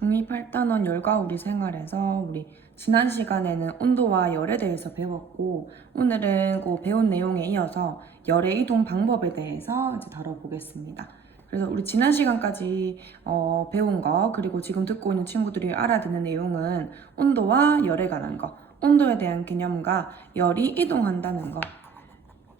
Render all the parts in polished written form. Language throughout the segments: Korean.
중2 8단원 열과 우리 생활에서 우리 지난 시간에는 온도와 열에 대해서 배웠고 오늘은 그 배운 내용에 이어서 열의 이동 방법에 대해서 이제 다뤄보겠습니다. 그래서 우리 지난 시간까지 배운 거 그리고 지금 듣고 있는 친구들이 알아듣는 내용은 온도와 열에 관한 거, 온도에 대한 개념과 열이 이동한다는 거.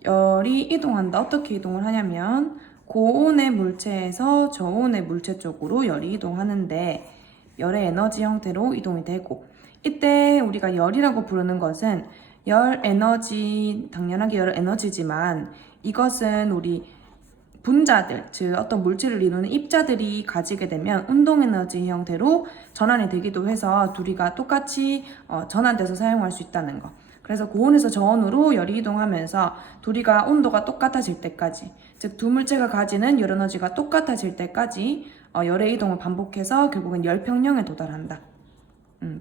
열이 이동한다. 어떻게 이동을 하냐면 고온의 물체에서 저온의 물체 쪽으로 열이 이동하는데 열의 에너지 형태로 이동이 되고, 이때 우리가 열이라고 부르는 것은 열 에너지, 당연하게 열 에너지지만 이것은 우리 분자들, 즉 어떤 물질을 이루는 입자들이 가지게 되면 운동 에너지 형태로 전환이 되기도 해서 둘이가 똑같이 전환돼서 사용할 수 있다는 거. 그래서 고온에서 저온으로 열이 이동하면서 둘이가 온도가 똑같아질 때까지, 즉 두 물체가 가지는 열 에너지가 똑같아질 때까지 열의 이동을 반복해서 결국은 열평형에 도달한다.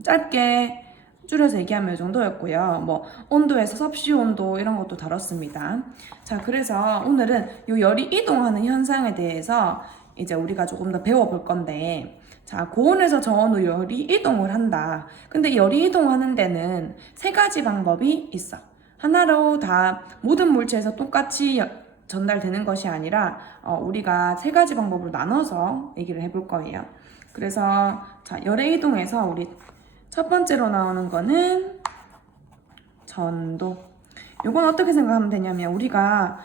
짧게 줄여서 얘기하면 이 정도였고요. 뭐 온도에서 섭씨 온도 이런 것도 다뤘습니다. 자, 그래서 오늘은 이 열이 이동하는 현상에 대해서 이제 우리가 조금 더 배워볼 건데, 자, 고온에서 저온으로 열이 이동을 한다. 근데 열이 이동하는 데는 세 가지 방법이 있어. 하나로 다 모든 물체에서 똑같이 전달되는 것이 아니라 우리가 세 가지 방법으로 나눠서 얘기를 해볼 거예요. 그래서 자, 열의 이동에서 우리 첫 번째로 나오는 거는 전도. 이건 어떻게 생각하면 되냐면 우리가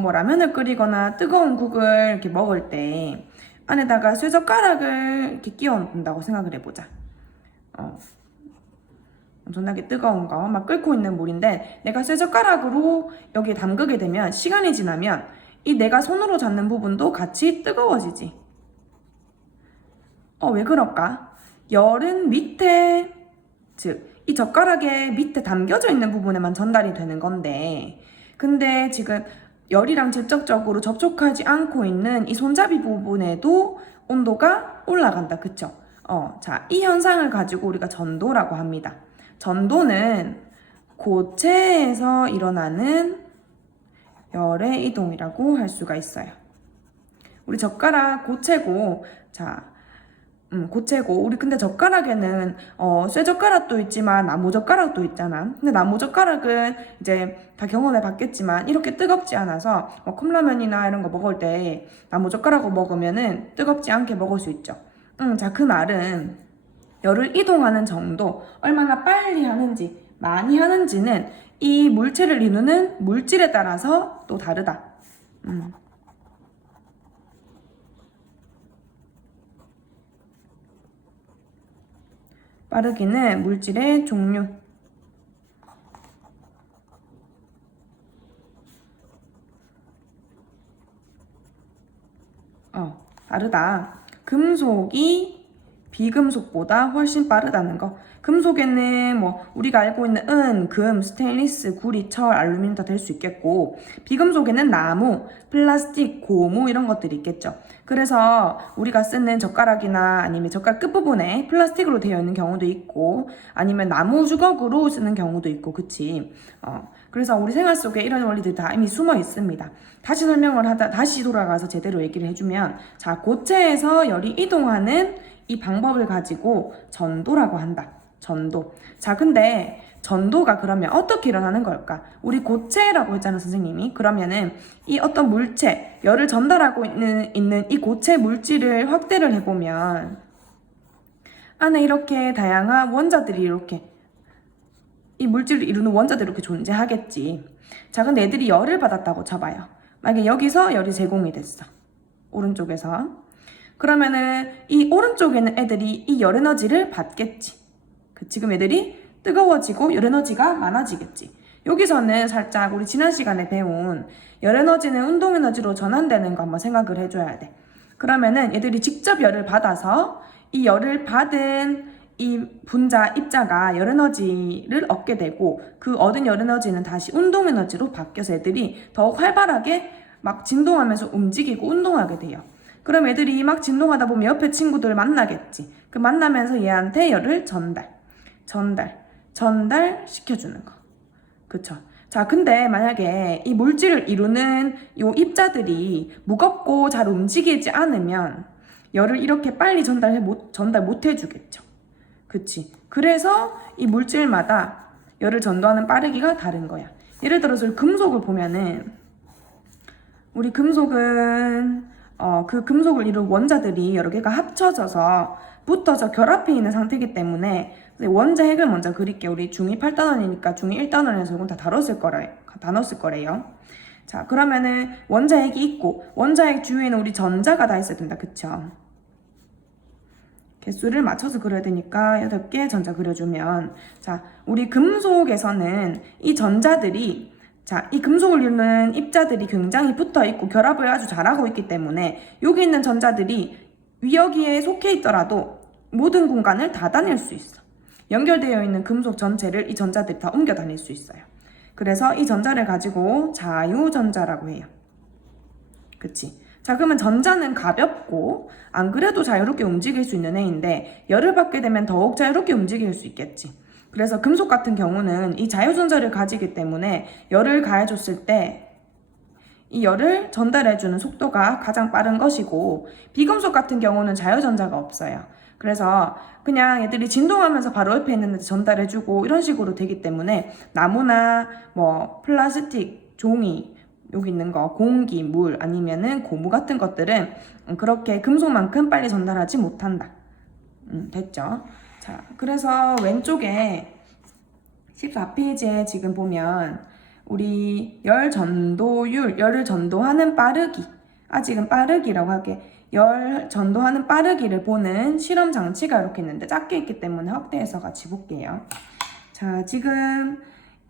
뭐 라면을 끓이거나 뜨거운 국을 이렇게 먹을 때 안에다가 쇠젓가락을 이렇게 끼워놓는다고 생각을 해보자. 엄청나게 뜨거운 거 막 끓고 있는 물인데 내가 쇠젓가락으로 여기에 담그게 되면 시간이 지나면 이 내가 손으로 잡는 부분도 같이 뜨거워지지. 왜 그럴까? 열은 밑에, 즉 이 젓가락의 밑에 담겨져 있는 부분에만 전달이 되는 건데, 근데 지금 열이랑 직접적으로 접촉하지 않고 있는 이 손잡이 부분에도 온도가 올라간다. 그쵸? 자, 이 현상을 가지고 우리가 전도라고 합니다. 전도는 고체에서 일어나는 열의 이동이라고 할 수가 있어요. 우리 젓가락 고체고, 자, 고체고, 우리 근데 젓가락에는 쇠젓가락도 있지만 나무젓가락도 있잖아. 근데 나무젓가락은 이제 다 경험해 봤겠지만 이렇게 뜨겁지 않아서 컵라면이나 이런 거 먹을 때 나무젓가락으로 먹으면은 뜨겁지 않게 먹을 수 있죠. 자, 그 말은 열을 이동하는 정도, 얼마나 빨리 하는지, 많이 하는지는 이 물체를 이루는 물질에 따라서 또 다르다. 빠르기는 물질의 종류. 다르다. 금속이 비금속보다 훨씬 빠르다는 거. 금속에는 뭐 우리가 알고 있는 은, 금, 스테인리스, 구리, 철, 알루미늄 다 될 수 있겠고, 비금속에는 나무, 플라스틱, 고무 이런 것들이 있겠죠. 그래서 우리가 쓰는 젓가락이나 아니면 젓가락 끝부분에 플라스틱으로 되어 있는 경우도 있고, 아니면 나무 주걱으로 쓰는 경우도 있고, 그치? 그래서 우리 생활 속에 이런 원리들이 다 이미 숨어 있습니다. 다시 설명을 하다, 다시 돌아가서 제대로 얘기를 해주면, 자, 고체에서 열이 이동하는 이 방법을 가지고 전도라고 한다. 전도. 자, 근데 전도가 그러면 어떻게 일어나는 걸까? 우리 고체라고 했잖아, 선생님이. 그러면은 이 어떤 물체, 열을 전달하고 있는 이 고체 물질을 확대를 해보면 안에 이렇게 다양한 원자들이 이렇게 이 물질을 이루는 원자들이 이렇게 존재하겠지. 자, 근데 애들이 열을 받았다고 쳐봐요. 만약에 여기서 열이 제공이 됐어. 오른쪽에서. 그러면은 이 오른쪽에는 애들이 이 열 에너지를 받겠지. 지금 애들이 뜨거워지고 열 에너지가 많아지겠지. 여기서는 살짝 우리 지난 시간에 배운 열 에너지는 운동 에너지로 전환되는 거 한번 생각을 해줘야 돼. 그러면은 얘들이 직접 열을 받아서 이 열을 받은 이 분자, 입자가 열 에너지를 얻게 되고 그 얻은 열 에너지는 다시 운동 에너지로 바뀌어서 애들이 더욱 활발하게 막 진동하면서 움직이고 운동하게 돼요. 그럼 애들이 막 진동하다 보면 옆에 친구들 만나겠지. 그 만나면서 얘한테 열을 전달시켜주는 거. 그쵸? 자, 근데 만약에 이 물질을 이루는 이 입자들이 무겁고 잘 움직이지 않으면 열을 이렇게 빨리 전달 못 해주겠죠. 그치? 그래서 이 물질마다 열을 전도하는 빠르기가 다른 거야. 예를 들어서 금속을 보면은 우리 금속은 그 금속을 이룬 원자들이 여러 개가 합쳐져서 붙어서 결합해 있는 상태이기 때문에 원자 핵을 먼저 그릴게요. 우리 중2 8단원이니까 중2 1단원에서 이건 다 다뤘을 거래요. 자, 그러면은 원자 핵이 있고 원자 핵 주위에는 우리 전자가 다 있어야 된다. 그쵸? 개수를 맞춰서 그려야 되니까 8개 전자 그려주면, 자, 우리 금속에서는 이 전자들이, 자, 이 금속을 이루는 입자들이 굉장히 붙어 있고 결합을 아주 잘하고 있기 때문에 여기 있는 전자들이 여기에 속해 있더라도 모든 공간을 다 다닐 수 있어. 연결되어 있는 금속 전체를 이 전자들이 다 옮겨 다닐 수 있어요. 그래서 이 전자를 가지고 자유전자라고 해요. 그치? 자, 그러면 전자는 가볍고 안 그래도 자유롭게 움직일 수 있는 애인데 열을 받게 되면 더욱 자유롭게 움직일 수 있겠지. 그래서 금속 같은 경우는 이 자유전자를 가지기 때문에 열을 가해줬을 때 이 열을 전달해주는 속도가 가장 빠른 것이고, 비금속 같은 경우는 자유전자가 없어요. 그래서 그냥 애들이 진동하면서 바로 옆에 있는 데 전달해주고 이런 식으로 되기 때문에 나무나 뭐 플라스틱, 종이, 여기 있는 거, 공기, 물 아니면은 고무 같은 것들은 그렇게 금속만큼 빨리 전달하지 못한다. 됐죠? 자, 그래서 왼쪽에 14페이지에 지금 보면 우리 열 전도율, 열을 전도하는 빠르기, 아직은 빠르기라고 할게. 열 전도하는 빠르기를 보는 실험 장치가 이렇게 있는데 작게 있기 때문에 확대해서 같이 볼게요. 자, 지금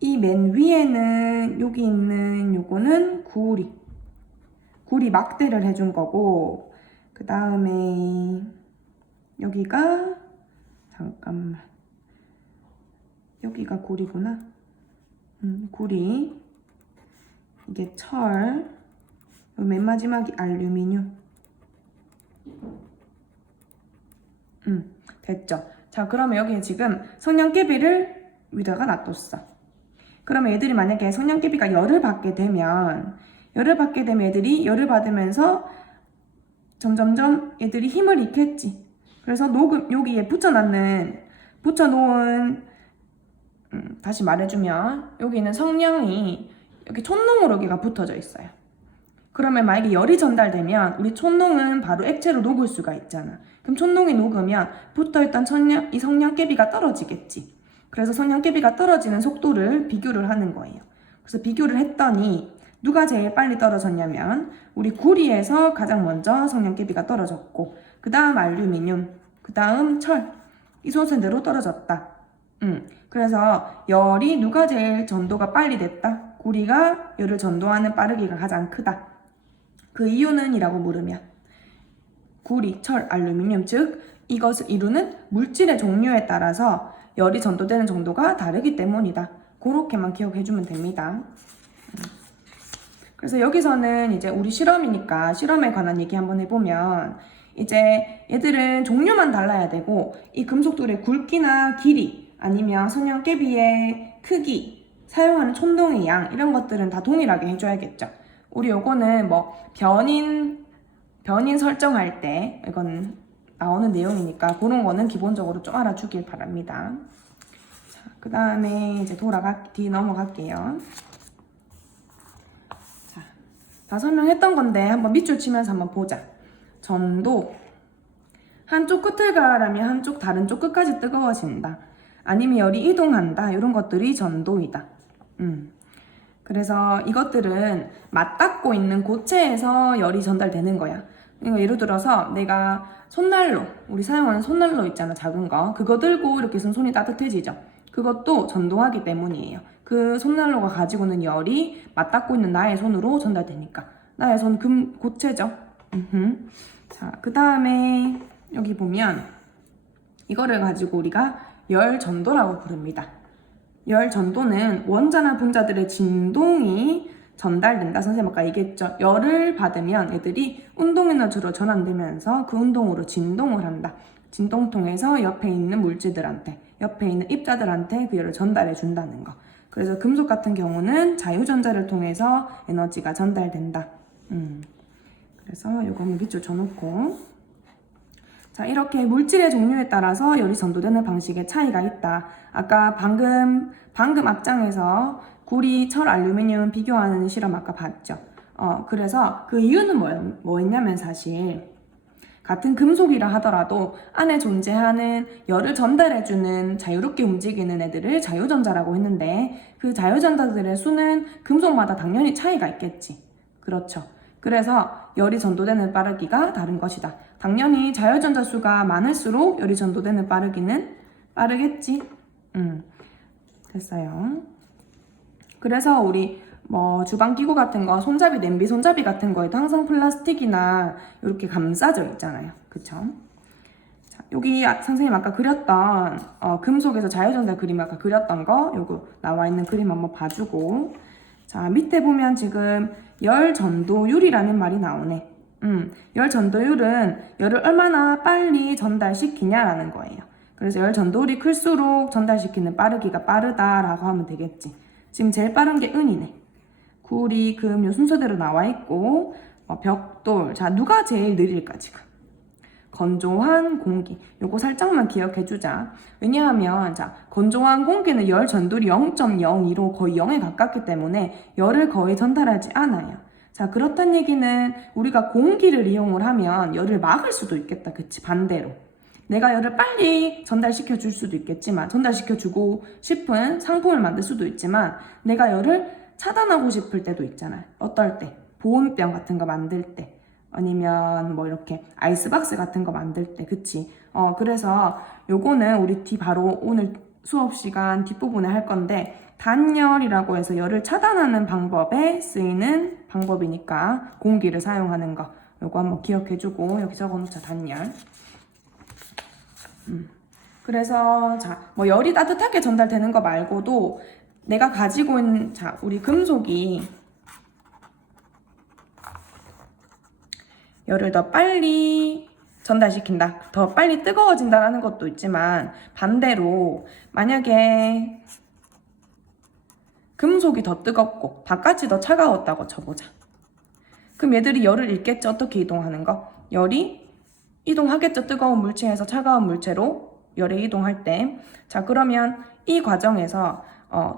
이 맨 위에는 여기 있는 요거는 구리 막대를 해준 거고, 그 다음에 여기가 잠깐만, 여기가 구리구나. 구리, 이게 철, 맨 마지막이 알루미늄. 됐죠? 자, 그러면 여기에 지금 성냥개비를 위다가 놔뒀어. 그러면 얘들이 만약에 성냥개비가 열을 받게 되면 애들이 열을 받으면서 점점점 애들이 힘을 잃겠지. 그래서 여기에 붙여놓은 다시 말해주면 여기는 성냥이 여기 촛농으로 여기가 붙어져 있어요. 그러면 만약에 열이 전달되면 우리 촛농은 바로 액체로 녹을 수가 있잖아. 그럼 촛농이 녹으면 붙어있던 이 성냥개비가 떨어지겠지. 그래서 성냥개비가 떨어지는 속도를 비교를 하는 거예요. 그래서 비교를 했더니 누가 제일 빨리 떨어졌냐면 우리 구리에서 가장 먼저 성냥개비가 떨어졌고, 그 다음 알루미늄, 그 다음 철, 이 순서대로 떨어졌다. 그래서 열이 누가 제일 전도가 빨리 됐다? 구리가 열을 전도하는 빠르기가 가장 크다. 그 이유는 이라고 물으면 구리, 철, 알루미늄, 즉 이것을 이루는 물질의 종류에 따라서 열이 전도되는 정도가 다르기 때문이다. 그렇게만 기억해주면 됩니다. 그래서 여기서는 이제 우리 실험이니까 실험에 관한 얘기 한번 해보면, 이제 얘들은 종류만 달라야 되고 이 금속들의 굵기나 길이 아니면 성냥개비의 크기, 사용하는 촌동의 양, 이런 것들은 다 동일하게 해줘야겠죠. 우리 요거는 뭐 변인 설정할 때 이건 나오는 내용이니까 그런 거는 기본적으로 좀 알아주길 바랍니다. 자, 그 다음에 이제 뒤 넘어갈게요. 자, 다 설명했던 건데 한번 밑줄 치면서 한번 보자. 전도, 한쪽 끝을 가라면 한쪽 다른 쪽 끝까지 뜨거워진다. 아니면 열이 이동한다. 이런 것들이 전도이다. 그래서 이것들은 맞닿고 있는 고체에서 열이 전달되는 거야. 그러니까 예를 들어서 내가 손난로, 우리 사용하는 손난로 있잖아, 작은 거. 그거 들고 이렇게 있으면 손이 따뜻해지죠. 그것도 전도하기 때문이에요. 그 손난로가 가지고는 열이 맞닿고 있는 나의 손으로 전달되니까. 나의 손 고체죠. 자, 그 다음에 여기 보면 이거를 가지고 우리가 열 전도라고 부릅니다. 열 전도는 원자나 분자들의 진동이 전달된다. 선생님 아까 얘기했죠. 열을 받으면 애들이 운동에너지로 전환되면서 그 운동으로 진동을 한다. 진동 통해서 옆에 있는 물질들한테, 옆에 있는 입자들한테 그 열을 전달해 준다는 거. 그래서 금속 같은 경우는 자유전자를 통해서 에너지가 전달된다. 그래서 이거 한번 밑줄 쳐놓고, 자, 이렇게 물질의 종류에 따라서 열이 전도되는 방식에 차이가 있다. 아까 방금 앞장에서 구리, 철, 알루미늄 비교하는 실험 아까 봤죠. 그래서 그 이유는 뭐였냐면 사실 같은 금속이라 하더라도 안에 존재하는 열을 전달해주는 자유롭게 움직이는 애들을 자유전자라고 했는데 그 자유전자들의 수는 금속마다 당연히 차이가 있겠지. 그렇죠. 그래서 열이 전도되는 빠르기가 다른 것이다. 당연히 자유전자 수가 많을수록 열이 전도되는 빠르기는 빠르겠지. 됐어요. 그래서 우리 주방기구 같은 거, 손잡이, 냄비 손잡이 같은 거에도 항상 플라스틱이나 이렇게 감싸져 있잖아요. 그쵸? 자, 여기 선생님 아까 그렸던 금속에서 자유전자 그림 아까 그렸던 거 요거 나와 있는 그림 한번 봐주고, 자, 밑에 보면 지금 열전도율이라는 말이 나오네. 열전도율은 열을 얼마나 빨리 전달시키냐라는 거예요. 그래서 열전도율이 클수록 전달시키는 빠르기가 빠르다라고 하면 되겠지. 지금 제일 빠른 게 은이네. 구리, 금, 요 순서대로 나와 있고, 벽돌. 자, 누가 제일 느릴까, 지금? 건조한 공기. 요거 살짝만 기억해 주자. 왜냐하면, 자, 건조한 공기는 열 전도율이 0.02로 거의 0에 가깝기 때문에 열을 거의 전달하지 않아요. 자, 그렇다는 얘기는 우리가 공기를 이용을 하면 열을 막을 수도 있겠다. 그치? 반대로. 내가 열을 빨리 전달시켜 줄 수도 있겠지만, 전달시켜 주고 싶은 상품을 만들 수도 있지만, 내가 열을 차단하고 싶을 때도 있잖아요. 어떨 때? 보온병 같은 거 만들 때. 아니면 이렇게 아이스박스 같은 거 만들 때. 그치? 그래서 요거는 우리 바로 오늘 수업 시간 뒷부분에 할 건데, 단열이라고 해서 열을 차단하는 방법에 쓰이는 방법이니까 공기를 사용하는 거. 요거 한번 기억해주고, 여기 적어놓자, 단열. 그래서 열이 따뜻하게 전달되는 거 말고도 내가 가지고 있는 우리 금속이 열을 더 빨리 전달시킨다, 더 빨리 뜨거워진다라는 것도 있지만 반대로 만약에 금속이 더 뜨겁고 바깥이 더 차가웠다고 쳐보자. 그럼 얘들이 열을 잃겠죠. 어떻게 이동하는 거? 열이 이동하겠죠. 뜨거운 물체에서 차가운 물체로 열이 이동할 때. 자, 그러면 이 과정에서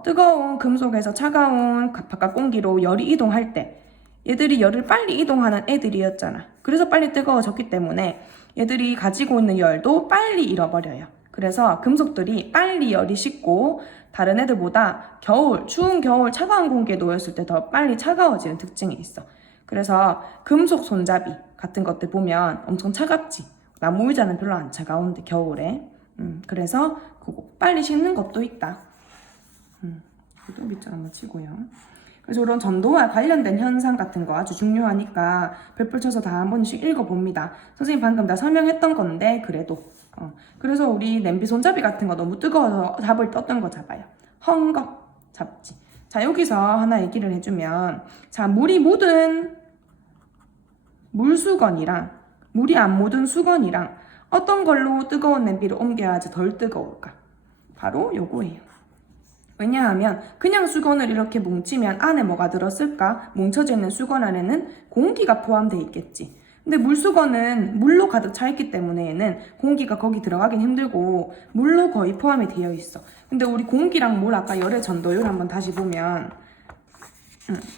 뜨거운 금속에서 차가운 바깥 공기로 열이 이동할 때 얘들이 열을 빨리 이동하는 애들이었잖아. 그래서 빨리 뜨거워졌기 때문에 얘들이 가지고 있는 열도 빨리 잃어버려요. 그래서 금속들이 빨리 열이 식고 다른 애들보다 추운 겨울 차가운 공기에 놓였을 때 더 빨리 차가워지는 특징이 있어. 그래서 금속 손잡이 같은 것들 보면 엄청 차갑지. 나무 의자는 별로 안 차가운데 겨울에. 그래서 그거 빨리 식는 것도 있다. 이것도 밑줄 한번 치고요. 그래서 이런 전도와 관련된 현상 같은 거 아주 중요하니까 별표 쳐서 다 한 번씩 읽어봅니다. 선생님 방금 다 설명했던 건데 그래도 그래서 우리 냄비 손잡이 같은 거 너무 뜨거워서 잡을 때 어떤 거 잡아요? 헝 거 잡지. 자, 여기서 하나 얘기를 해주면, 자, 물이 묻은 물수건이랑 물이 안 묻은 수건이랑 어떤 걸로 뜨거운 냄비를 옮겨야지 덜 뜨거울까? 바로 요거예요. 왜냐하면 그냥 수건을 이렇게 뭉치면 안에 뭐가 들었을까? 뭉쳐져 있는 수건 안에는 공기가 포함되어 있겠지. 근데 물수건은 물로 가득 차 있기 때문에 얘는 공기가 거기 들어가긴 힘들고 물로 거의 포함이 되어 있어. 근데 우리 공기랑 물 아까 열의 전도율 한번 다시 보면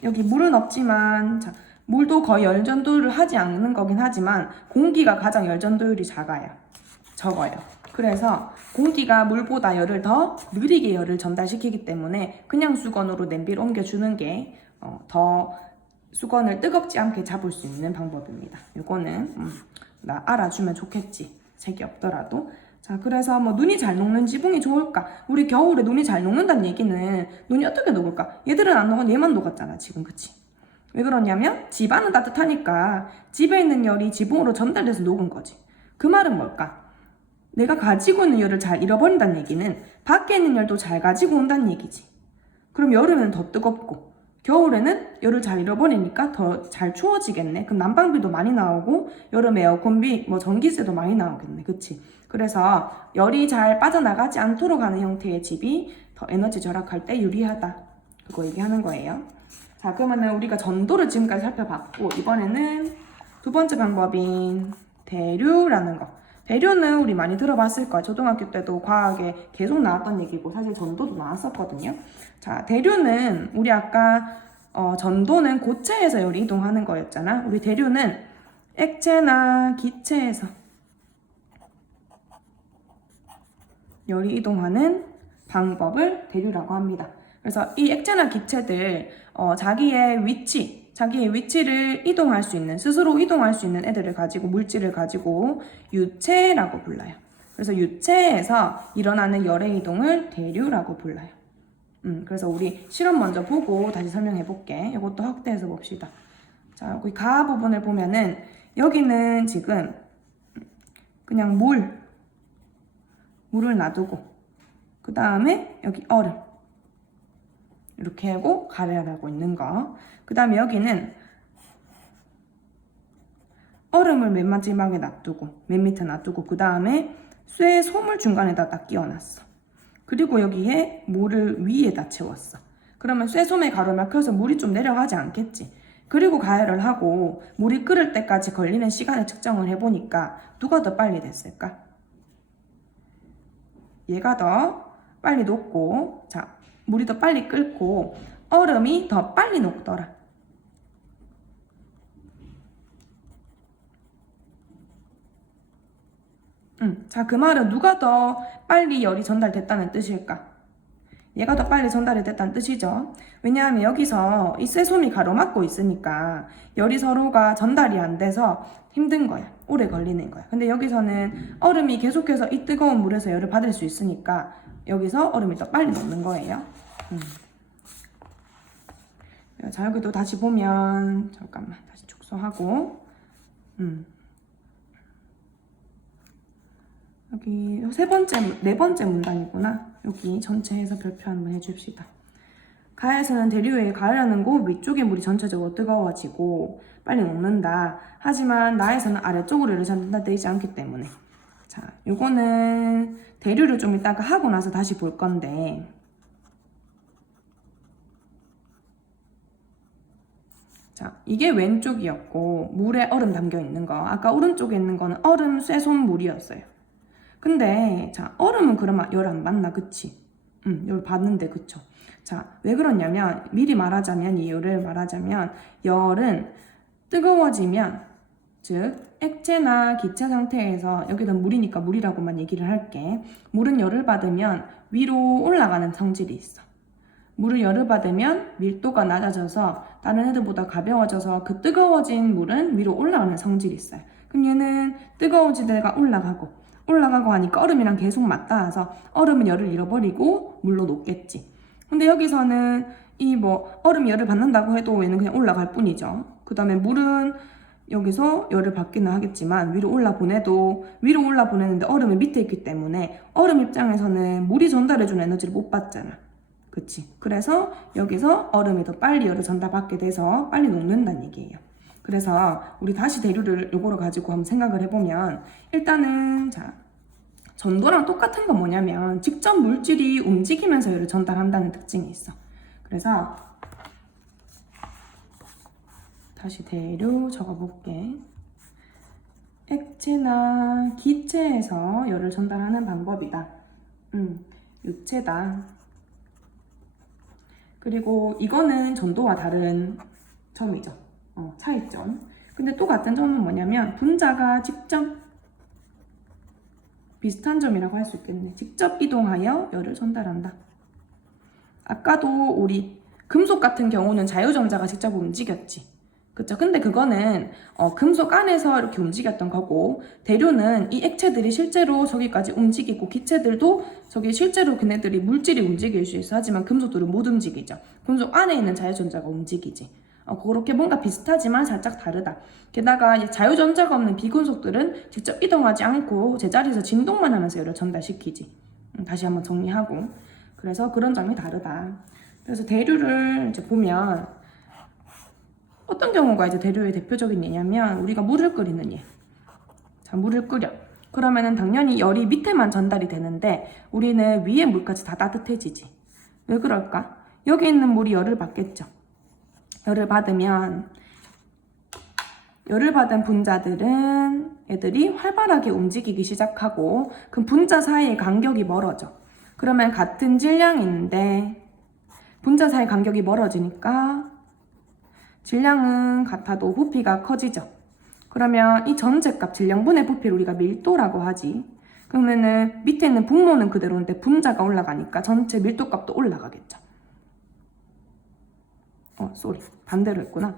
여기 물은 없지만 자, 물도 거의 열 전도율을 하지 않는 거긴 하지만 공기가 가장 열 전도율이 적어요. 그래서 공기가 물보다 열을 더 느리게 열을 전달시키기 때문에 그냥 수건으로 냄비를 옮겨주는 게 더 수건을 뜨겁지 않게 잡을 수 있는 방법입니다. 이거는 나 알아주면 좋겠지. 색이 없더라도. 자, 그래서 눈이 잘 녹는 지붕이 좋을까? 우리 겨울에 눈이 잘 녹는다는 얘기는 눈이 어떻게 녹을까? 얘들은 안 녹아, 얘만 녹았잖아 지금. 그치? 왜 그러냐면 집 안은 따뜻하니까 집에 있는 열이 지붕으로 전달돼서 녹은 거지. 그 말은 뭘까? 내가 가지고 있는 열을 잘 잃어버린다는 얘기는 밖에 있는 열도 잘 가지고 온다는 얘기지. 그럼 여름에는 더 뜨겁고 겨울에는 열을 잘 잃어버리니까 더 잘 추워지겠네. 그럼 난방비도 많이 나오고 여름 에어컨비, 전기세도 많이 나오겠네. 그치? 그래서 열이 잘 빠져나가지 않도록 하는 형태의 집이 더 에너지 절약할 때 유리하다. 그거 얘기하는 거예요. 자, 그러면은 우리가 전도를 지금까지 살펴봤고 이번에는 두 번째 방법인 대류라는 거. 대류는 우리 많이 들어봤을 거야. 초등학교 때도 과학에 계속 나왔던 얘기고 사실 전도도 나왔었거든요. 자, 대류는 우리 아까 전도는 고체에서 열이 이동하는 거였잖아. 우리 대류는 액체나 기체에서 열이 이동하는 방법을 대류라고 합니다. 그래서 이 액체나 기체들 자기의 위치를 이동할 수 있는, 스스로 이동할 수 있는 애들을 가지고, 물질을 가지고 유체라고 불러요. 그래서 유체에서 일어나는 열의 이동을 대류라고 불러요. 그래서 우리 실험 먼저 보고 다시 설명해 볼게. 이것도 확대해서 봅시다. 자, 여기 가 부분을 보면은 여기는 지금 그냥 물을 놔두고 그 다음에 여기 얼음 이렇게 하고 가열하고 있는 거. 그 다음에 여기는 얼음을 맨 마지막에 놔두고 맨 밑에 놔두고 그 다음에 쇠솜을 중간에다 딱 끼워놨어. 그리고 여기에 물을 위에다 채웠어. 그러면 쇠솜에 가로막혀서 물이 좀 내려가지 않겠지. 그리고 가열을 하고 물이 끓을 때까지 걸리는 시간을 측정을 해보니까 누가 더 빨리 됐을까? 얘가 더 빨리 녹고, 자, 물이 더 빨리 끓고 얼음이 더 빨리 녹더라. 자, 그 말은 누가 더 빨리 열이 전달됐다는 뜻일까? 얘가 더 빨리 전달이 됐다는 뜻이죠. 왜냐하면 여기서 이 쇠솜이 가로막고 있으니까 열이 서로가 전달이 안 돼서 힘든 거야. 오래 걸리는 거야. 근데 여기서는 얼음이 계속해서 이 뜨거운 물에서 열을 받을 수 있으니까 여기서 얼음이 더 빨리 녹는 거예요. 자, 여기도 다시 보면, 잠깐만, 다시 축소하고, 여기 네 번째 문단이구나. 여기 전체 해서 별표 한번 해줍시다. 가에서는 대류에 가열하는 곳 위쪽의 물이 전체적으로 뜨거워지고 빨리 녹는다. 하지만 나에서는 아래쪽으로 열이 전달되지 않기 때문에. 자, 요거는 대류를 좀 이따가 하고 나서 다시 볼 건데, 자, 이게 왼쪽이었고 물에 얼음 담겨 있는 거, 아까 오른쪽에 있는 거는 얼음 쇠솜 물이었어요. 근데 자, 얼음은 그러면 열 안 받나, 그치? 열 받는데, 그쵸? 자, 왜 그러냐면 미리 말하자면, 이유를 말하자면 열은 뜨거워지면, 즉 액체나 기체 상태에서, 여기다 물이니까 물이라고만 얘기를 할게. 물은 열을 받으면 위로 올라가는 성질이 있어. 물을 열을 받으면 밀도가 낮아져서 다른 애들보다 가벼워져서 그 뜨거워진 물은 위로 올라가는 성질이 있어요. 그럼 얘는 뜨거워진 데가 올라가고 하니까 얼음이랑 계속 맞닿아서 얼음은 열을 잃어버리고 물로 녹겠지. 근데 여기서는 이 얼음이 열을 받는다고 해도 얘는 그냥 올라갈 뿐이죠. 그 다음에 물은 여기서 열을 받기는 하겠지만 위로 올라보내는데 얼음이 밑에 있기 때문에 얼음 입장에서는 물이 전달해주는 에너지를 못 받잖아. 그치? 그래서 여기서 얼음이 더 빨리 열을 전달받게 돼서 빨리 녹는다는 얘기예요. 그래서 우리 다시 대류를 요거를 가지고 한번 생각을 해보면, 일단은 자, 전도랑 똑같은 건 뭐냐면 직접 물질이 움직이면서 열을 전달한다는 특징이 있어. 그래서 다시 대류 적어볼게. 액체나 기체에서 열을 전달하는 방법이다. 유체다. 그리고 이거는 전도와 다른 점이죠. 차이점. 근데 또 같은 점은 뭐냐면 분자가 직접, 비슷한 점이라고 할 수 있겠네. 직접 이동하여 열을 전달한다. 아까도 우리 금속 같은 경우는 자유전자가 직접 움직였지. 그쵸? 근데 그거는 금속 안에서 이렇게 움직였던 거고, 대류는 이 액체들이 실제로 저기까지 움직이고, 기체들도 저기 실제로 걔네들이 물질이 움직일 수 있어. 하지만 금속들은 못 움직이죠. 금속 안에 있는 자유전자가 움직이지. 그렇게 뭔가 비슷하지만 살짝 다르다. 게다가 자유전자가 없는 비금속들은 직접 이동하지 않고 제자리에서 진동만 하면서 열을 전달시키지. 다시 한번 정리하고. 그래서 그런 점이 다르다. 그래서 대류를 이제 보면 어떤 경우가 이제 대류의 대표적인 예냐면, 우리가 물을 끓이는 예. 자, 물을 끓여. 그러면은 당연히 열이 밑에만 전달이 되는데 우리는 위에 물까지 다 따뜻해지지. 왜 그럴까? 여기 있는 물이 열을 받겠죠. 열을 받으면 열을 받은 분자들은 애들이 활발하게 움직이기 시작하고 그 분자 사이의 간격이 멀어져. 그러면 같은 질량인데 분자 사이 간격이 멀어지니까 질량은 같아도 부피가 커지죠. 그러면 이 전체값 질량분의 부피를 우리가 밀도라고 하지. 그러면은 밑에 있는 분모는 그대로인데 분자가 올라가니까 전체 밀도값도 올라가겠죠. 쏘리. 반대로 했구나.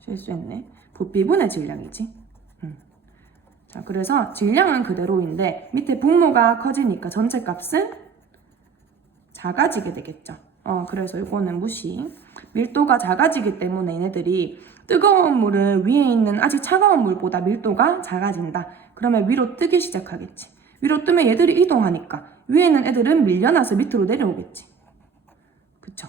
실수했네. 부피분의 질량이지. 자, 그래서 질량은 그대로인데 밑에 분모가 커지니까 전체 값은 작아지게 되겠죠. 그래서 이거는 무시. 밀도가 작아지기 때문에 얘네들이 뜨거운 물은 위에 있는 아직 차가운 물보다 밀도가 작아진다. 그러면 위로 뜨기 시작하겠지. 위로 뜨면 얘들이 이동하니까 위에 있는 애들은 밀려나서 밑으로 내려오겠지. 그쵸?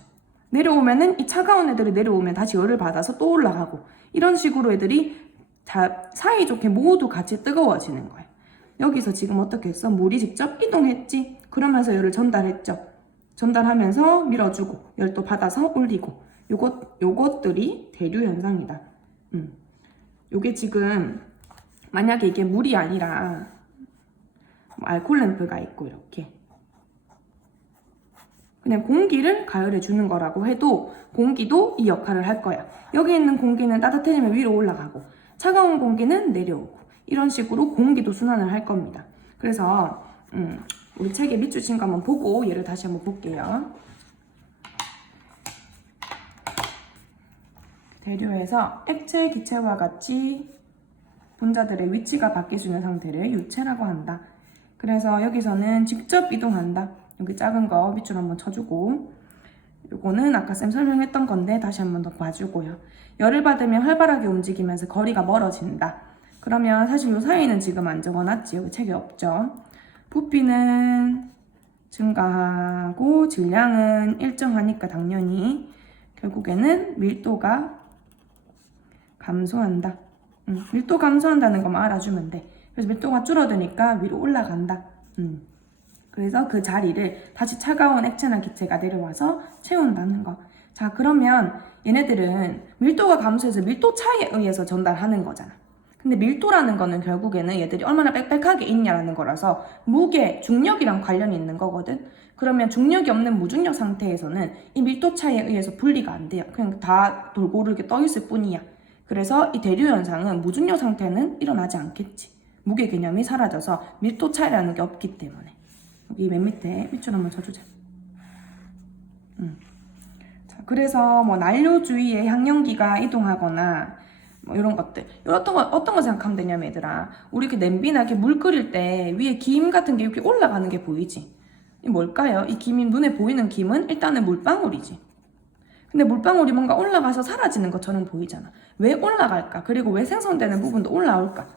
내려오면은 이 차가운 애들이 내려오면 다시 열을 받아서 또 올라가고 이런 식으로 애들이 다 사이좋게 모두 같이 뜨거워지는 거예요. 여기서 지금 어떻게 했어? 물이 직접 이동했지. 그러면서 열을 전달했죠. 전달하면서 밀어주고 열도 받아서 올리고 요것들이 대류 현상이다. 요게 지금 만약에 이게 물이 아니라 알코올 램프가 있고 이렇게 그냥 공기를 가열해 주는 거라고 해도 공기도 이 역할을 할 거야. 여기 있는 공기는 따뜻해지면 위로 올라가고 차가운 공기는 내려오고 이런 식으로 공기도 순환을 할 겁니다. 그래서 우리 책에 밑줄 친 거 한번 보고 얘를 다시 한번 볼게요. 대류에서 액체, 기체와 같이 분자들의 위치가 바뀌어주는 상태를 유체라고 한다. 그래서 여기서는 직접 이동한다. 여기 작은 거 밑줄 한번 쳐주고 요거는 아까 쌤 설명했던 건데 다시 한번 더 봐주고요. 열을 받으면 활발하게 움직이면서 거리가 멀어진다. 그러면 사실 요 사이는 지금 안 적어놨지. 여기 책에 없죠. 부피는 증가하고 질량은 일정하니까 당연히 결국에는 밀도가 감소한다. 밀도 감소한다는 것만 알아주면 돼. 그래서 밀도가 줄어드니까 위로 올라간다. 그래서 그 자리를 다시 차가운 액체나 기체가 내려와서 채운다는 거. 자, 그러면 얘네들은 밀도가 감소해서 밀도 차이에 의해서 전달하는 거잖아. 근데 밀도라는 거는 결국에는 얘들이 얼마나 빽빽하게 있냐라는 거라서 무게, 중력이랑 관련이 있는 거거든. 그러면 중력이 없는 무중력 상태에서는 이 밀도 차이에 의해서 분리가 안 돼요. 그냥 다 돌고루 이렇게 떠 있을 뿐이야. 그래서 이 대류 현상은 무중력 상태는 일어나지 않겠지. 무게 개념이 사라져서 밀도 차이라는 게 없기 때문에. 여기 맨 밑에 밑줄 한번 쳐주자. 자, 그래서 뭐 난로 주위에 항연기가 이동하거나 뭐 이런 것들. 어떤 거 생각하면 되냐면 얘들아. 우리 이렇게 냄비나 이렇게 물 끓일 때 위에 김 같은 게 이렇게 올라가는 게 보이지? 이 뭘까요? 이 김이 눈에 보이는 김은 일단은 물방울이지. 근데 물방울이 뭔가 올라가서 사라지는 것처럼 보이잖아. 왜 올라갈까? 그리고 왜 생성되는 부분도 올라올까?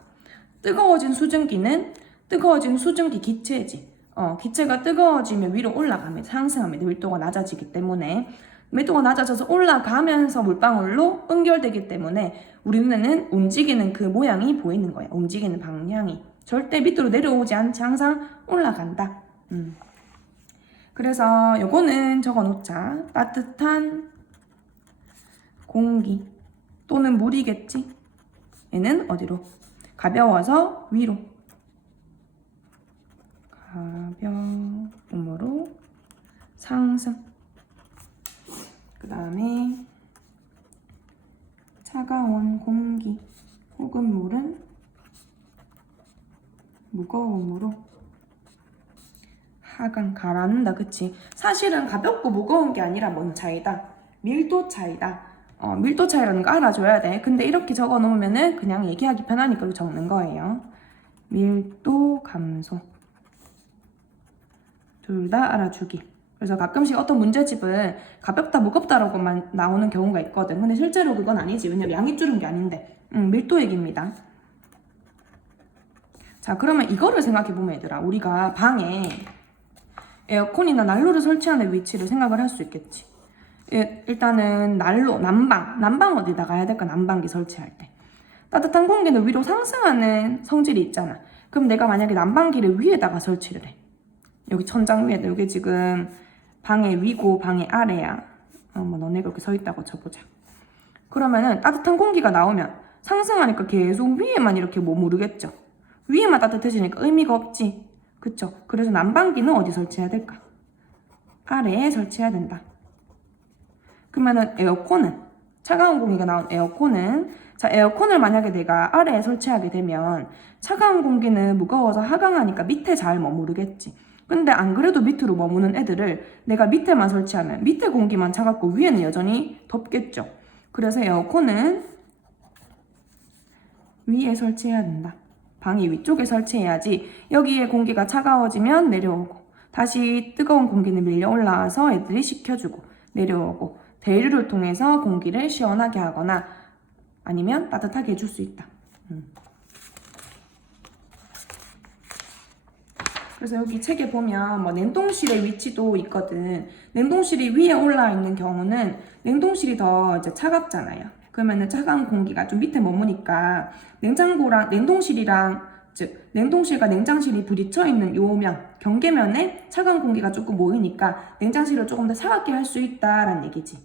뜨거워진 수증기 기체지. 기체가 뜨거워지면 위로 올라가면 상승하면 밀도가 낮아지기 때문에 밀도가 낮아져서 올라가면서 물방울로 응결되기 때문에 우리 눈에는 움직이는 그 모양이 보이는 거야. 움직이는 방향이. 절대 밑으로 내려오지 않지 항상 올라간다. 그래서 요거는 적어놓자. 따뜻한 공기 또는 물이겠지. 얘는 어디로? 가벼워서 위로. 가벼움으로 상승. 그 다음에 차가운 공기 혹은 물은 무거움으로 하강, 가라앉는다. 그치? 사실은 가볍고 무거운 게 아니라 뭔 차이다? 밀도 차이다. 밀도 차이라는 거 알아줘야 돼. 근데 이렇게 적어 놓으면은 그냥 얘기하기 편하니까 적는 거예요. 밀도 감소. 둘 다 알아주기. 그래서 가끔씩 어떤 문제집은 가볍다 무겁다라고만 나오는 경우가 있거든. 근데 실제로 그건 아니지. 왜냐면 양이 줄은 게 아닌데. 밀도 얘기입니다. 자, 그러면 이거를 생각해보면 얘들아, 우리가 방에 에어컨이나 난로를 설치하는 위치를 생각을 할 수 있겠지. 일단은 난방 어디다가 해야 될까? 난방기 설치할 때 따뜻한 공기는 위로 상승하는 성질이 있잖아. 그럼 내가 만약에 난방기를 위에다가 설치를 해. 여기 천장 위에다. 여기 지금 방의 위고 방의 아래야. 뭐 너네가 이렇게 서 있다고 쳐보자. 그러면은 따뜻한 공기가 나오면 상승하니까 계속 위에만 이렇게 머무르겠죠. 위에만 따뜻해지니까 의미가 없지. 그쵸? 그래서 난방기는 어디 설치해야 될까? 아래에 설치해야 된다. 그러면은 에어컨은, 차가운 공기가 나온 에어컨은, 자, 에어컨을 만약에 내가 아래에 설치하게 되면 차가운 공기는 무거워서 하강하니까 밑에 잘 머무르겠지. 근데 안 그래도 밑으로 머무는 애들을 내가 밑에만 설치하면 밑에 공기만 차갑고 위에는 여전히 덥겠죠. 그래서 에어컨은 위에 설치해야 된다. 방이 위쪽에 설치해야지 여기에 공기가 차가워지면 내려오고 다시 뜨거운 공기는 밀려 올라와서 애들이 식혀주고 내려오고 대류를 통해서 공기를 시원하게 하거나 아니면 따뜻하게 해줄 수 있다. 그래서 여기 책에 보면 뭐 냉동실의 위치도 있거든. 냉동실이 위에 올라와 있는 경우는 냉동실이 더 이제 차갑잖아요. 그러면은 차가운 공기가 좀 밑에 머무니까 냉장고랑 냉동실이랑 즉 냉동실과 냉장실이 부딪혀 있는 요 면, 경계면에 차가운 공기가 조금 모이니까 냉장실을 조금 더 차갑게 할 수 있다라는 얘기지.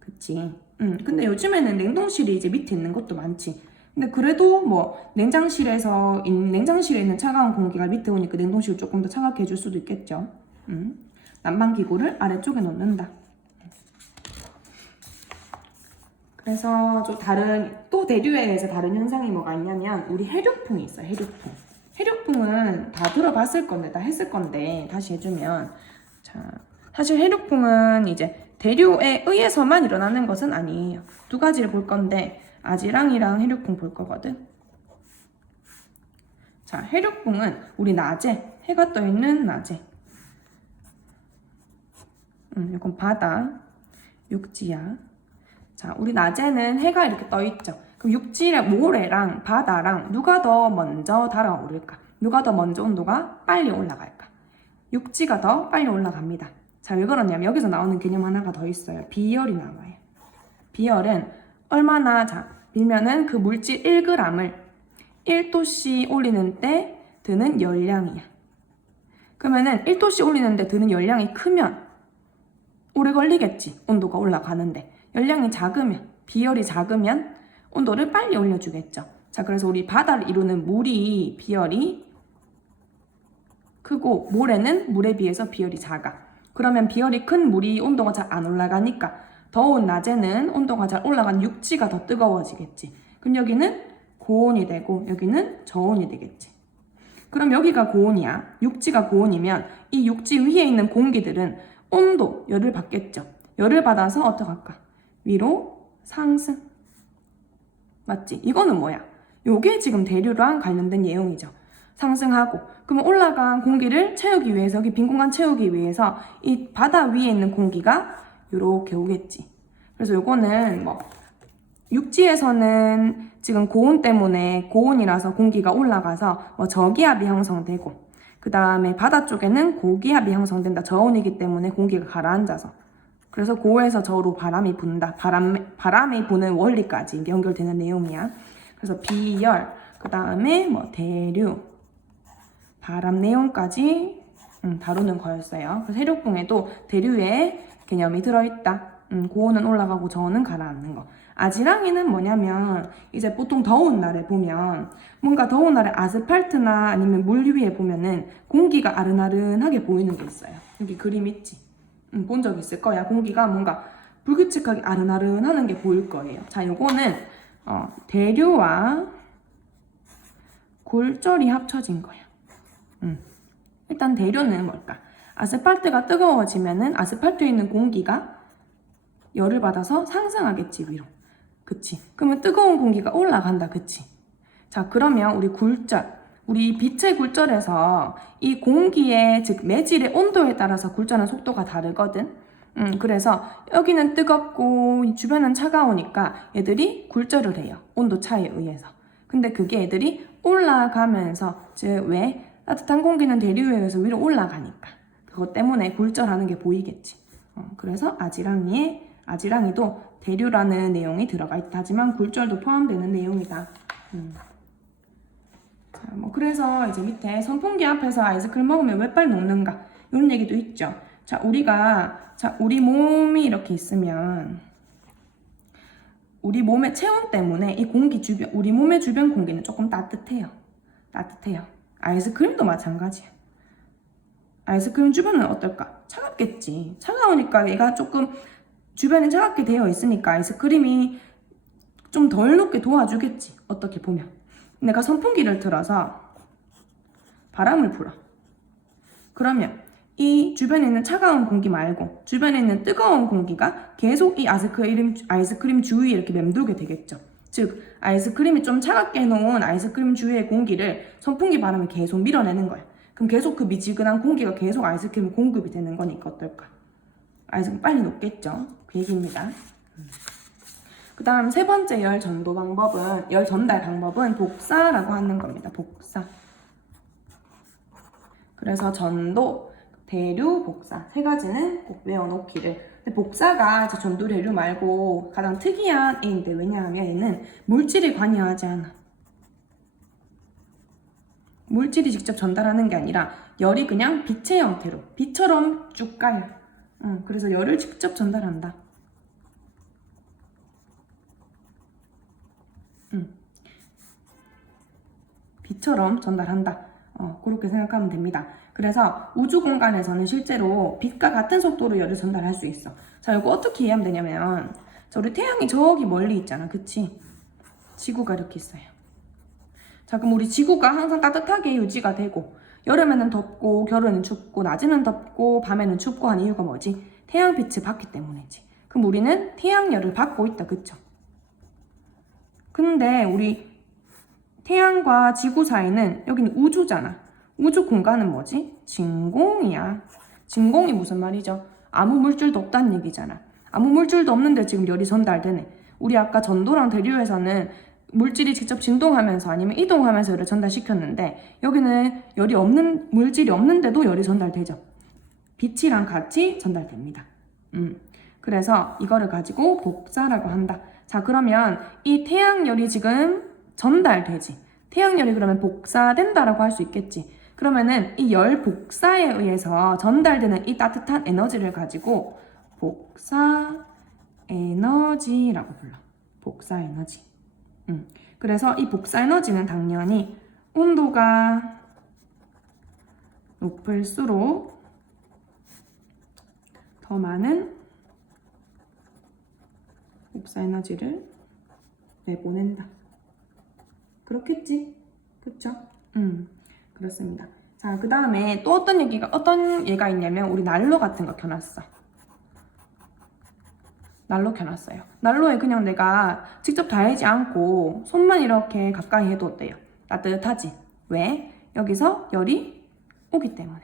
그치? 근데 요즘에는 냉동실이 이제 밑에 있는 것도 많지. 근데 그래도 뭐 냉장실에 있는 차가운 공기가 밑에 오니까 냉동실을 조금 더 차갑게 해줄 수도 있겠죠. 난방기구를 아래쪽에 놓는다. 그래서 또 대류에서 다른 현상이 뭐가 있냐면 우리 해류풍이 있어요. 해류풍. 해류풍은 다 들어봤을 건데, 다 했을 건데 다시 해주면, 자, 사실 해류풍은 이제 대류에 의해서만 일어나는 것은 아니에요. 두 가지를 볼 건데 아지랑이랑 해류풍 볼 거거든. 자, 해류풍은 우리 낮에, 해가 떠 있는 낮에, 이건 바다, 육지야. 자, 우리 낮에는 해가 이렇게 떠 있죠. 그럼 육지의 모래랑 바다랑 누가 더 먼저 달아오를까? 누가 더 먼저 온도가 빨리 올라갈까? 육지가 더 빨리 올라갑니다. 자, 왜 그러냐면 여기서 나오는 개념 하나가 더 있어요. 비열이 나와요. 비열은 얼마나, 자, 빌면은 그 물질 1g을 1도씨 올리는 때 드는 열량이야. 그러면은 1도씨 올리는 데 드는 열량이 크면 오래 걸리겠지. 온도가 올라가는데. 열량이 작으면, 비열이 작으면 온도를 빨리 올려주겠죠. 자, 그래서 우리 바다를 이루는 물이 비열이 크고 모래는 물에 비해서 비열이 작아. 그러면 비열이 큰 물이 온도가 잘 안 올라가니까 더운 낮에는 온도가 잘 올라간 육지가 더 뜨거워지겠지. 그럼 여기는 고온이 되고 여기는 저온이 되겠지. 그럼 여기가 고온이야. 육지가 고온이면 이 육지 위에 있는 공기들은 온도, 열을 받겠죠. 열을 받아서 어떡할까? 위로 상승. 맞지? 이거는 뭐야? 요게 지금 대류랑 관련된 내용이죠. 상승하고 그러면 올라간 공기를 채우기 위해서, 여기 빈 공간 채우기 위해서 이 바다 위에 있는 공기가 요렇게 오겠지. 그래서 요거는 뭐 육지에서는 지금 고온 때문에, 고온이라서 공기가 올라가서 뭐 저기압이 형성되고, 그 다음에 바다 쪽에는 고기압이 형성된다. 저온이기 때문에 공기가 가라앉아서. 그래서 고에서 저로 바람이 분다. 바람이 부는 원리까지 연결되는 내용이야. 그래서 비열, 그 다음에 뭐 대류, 바람 내용까지 다루는 거였어요. 그래서 해류풍에도 대류의 개념이 들어있다. 고온은 올라가고 저온은 가라앉는 거. 아지랑이는 뭐냐면 이제 보통 더운 날에 보면 뭔가 더운 날에 아스팔트나 아니면 물 위에 보면은 공기가 아른아른하게 보이는 게 있어요. 여기 그림 있지? 본 적 있을 거야. 공기가 뭔가 불규칙하게 아른아른하는 게 보일 거예요. 자, 요거는 대류와 골절이 합쳐진 거야. 일단 대류는 뭘까? 아스팔트가 뜨거워지면은 아스팔트에 있는 공기가 열을 받아서 상승하겠지, 위로. 그치? 그러면 뜨거운 공기가 올라간다, 그치? 자, 그러면 우리 굴절, 우리 빛의 굴절에서 이 공기의, 즉 매질의 온도에 따라서 굴절하는 속도가 다르거든. 그래서 여기는 뜨겁고 주변은 차가우니까 애들이 굴절을 해요. 온도 차이에 의해서. 근데 그게 애들이 올라가면서, 즉 왜? 따뜻한 공기는 대류에 의해서 위로 올라가니까. 그것 때문에 굴절하는 게 보이겠지. 그래서 아지랑이도 대류라는 내용이 들어가 있다. 하지만 굴절도 포함되는 내용이다. 자, 뭐 그래서 이제 밑에 선풍기 앞에서 아이스크림 먹으면 왜 빨리 녹는가? 이런 얘기도 있죠. 자, 우리 몸이 이렇게 있으면 우리 몸의 체온 때문에 이 공기 주변, 우리 몸의 주변 공기는 조금 따뜻해요. 따뜻해요. 아이스크림도 마찬가지야. 아이스크림 주변은 어떨까? 차갑겠지. 차가우니까 얘가 조금 주변에 차갑게 되어 있으니까 아이스크림이 좀 덜 녹게 도와주겠지. 어떻게 보면. 내가 선풍기를 틀어서 바람을 불어. 그러면 이 주변에 있는 차가운 공기 말고 주변에 있는 뜨거운 공기가 계속 이 아이스크림 주위에 이렇게 맴돌게 되겠죠. 즉 아이스크림이 좀 차갑게 해놓은 아이스크림 주위의 공기를 선풍기 바람이 계속 밀어내는 거야. 그럼 계속 그 미지근한 공기가 계속 아이스크림에 공급이 되는 거니까 어떨까? 아이스크림 빨리 녹겠죠. 그 얘기입니다. 그 다음 세 번째 열 전달 방법은 복사라고 하는 겁니다. 복사. 그래서 전도, 대류, 복사 세 가지는 꼭 외워놓기를. 근데 복사가 전도, 대류 말고 가장 특이한 애인데 왜냐하면 얘는 물질이 관여하지 않아. 물질이 직접 전달하는 게 아니라 열이 그냥 빛의 형태로 빛처럼 쭉 가요. 그래서 열을 직접 전달한다. 빛처럼 전달한다. 그렇게 생각하면 됩니다. 그래서 우주 공간에서는 실제로 빛과 같은 속도로 열을 전달할 수 있어. 자, 이거 어떻게 이해하면 되냐면 자, 우리 태양이 저기 멀리 있잖아. 그치? 지구가 이렇게 있어요. 자, 그럼 우리 지구가 항상 따뜻하게 유지가 되고 여름에는 덥고 겨울에는 춥고 낮에는 덥고 밤에는 춥고 한 이유가 뭐지? 태양빛을 받기 때문이지. 그럼 우리는 태양열을 받고 있다. 그쵸? 근데 우리 태양과 지구 사이는 여기는 우주잖아. 우주 공간은 뭐지? 진공이야. 진공이 무슨 말이죠? 아무 물질도 없다는 얘기잖아. 아무 물질도 없는데 지금 열이 전달되네. 우리 아까 전도랑 대류에서는 물질이 직접 진동하면서 아니면 이동하면서 열을 전달시켰는데 여기는 물질이 없는데도 열이 전달되죠. 빛이랑 같이 전달됩니다. 그래서 이거를 가지고 복사라고 한다. 자, 그러면 이 태양열이 지금 전달되지. 태양열이 그러면 복사된다라고 할 수 있겠지. 그러면은 이 열 복사에 의해서 전달되는 이 따뜻한 에너지를 가지고 복사 에너지라고 불러. 복사 에너지. 그래서 이 복사 에너지는 당연히 온도가 높을수록 더 많은 복사 에너지를 내보낸다. 그렇겠지? 그쵸? 그렇습니다. 자, 그 다음에 또 어떤 얘가 있냐면 우리 난로 같은 거 켜놨어. 난로 켜놨어요. 난로에 그냥 내가 직접 달지 않고 손만 이렇게 가까이 해도 어때요? 따뜻하지? 왜? 여기서 열이 오기 때문에.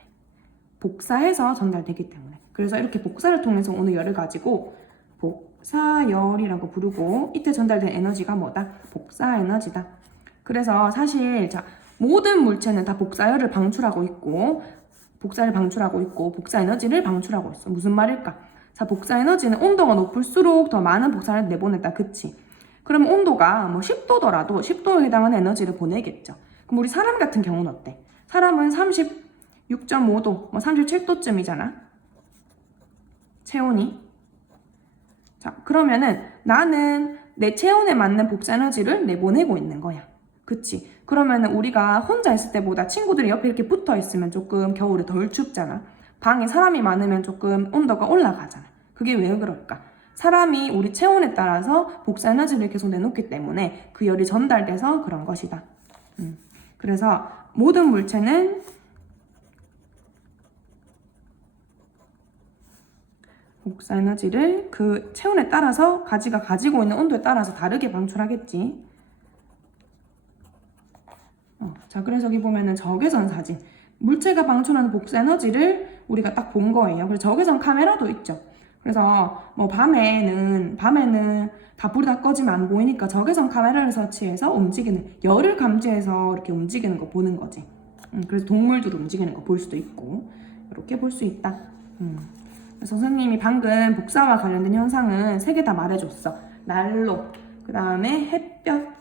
복사해서 전달되기 때문에. 그래서 이렇게 복사를 통해서 오는 열을 가지고 복사열이라고 부르고 이때 전달된 에너지가 뭐다? 복사 에너지다. 그래서 사실 모든 물체는 다 복사열을 방출하고 있고 복사 에너지를 방출하고 있어. 무슨 말일까? 자, 복사 에너지는 온도가 높을수록 더 많은 복사를 내보냈다. 그치? 그럼 온도가 10도더라도 10도에 해당하는 에너지를 보내겠죠. 그럼 우리 사람 같은 경우는 어때? 사람은 36.5도, 37도쯤이잖아. 체온이. 자, 그러면은 나는 내 체온에 맞는 복사 에너지를 내보내고 있는 거야. 그치? 그러면은 우리가 혼자 있을 때보다 친구들이 옆에 이렇게 붙어 있으면 조금 겨울에 덜 춥잖아. 방에 사람이 많으면 조금 온도가 올라가잖아. 그게 왜 그럴까? 사람이 우리 체온에 따라서 복사 에너지를 계속 내놓기 때문에 그 열이 전달돼서 그런 것이다. 그래서 모든 물체는 복사 에너지를 그 체온에 따라서 가지고 있는 온도에 따라서 다르게 방출하겠지. 자, 그래서 여기 보면은 적외선 사진. 물체가 방출하는 복사 에너지를 우리가 딱 본 거예요. 그래서 적외선 카메라도 있죠. 그래서 밤에는 다 불이 다 꺼지면 안 보이니까 적외선 카메라를 설치해서 움직이는, 열을 감지해서 이렇게 움직이는 거 보는 거지. 그래서 동물들 움직이는 거 볼 수도 있고 이렇게 볼 수 있다. 그래서 선생님이 방금 복사와 관련된 현상은 3개 다 말해줬어. 난로, 그 다음에 햇볕,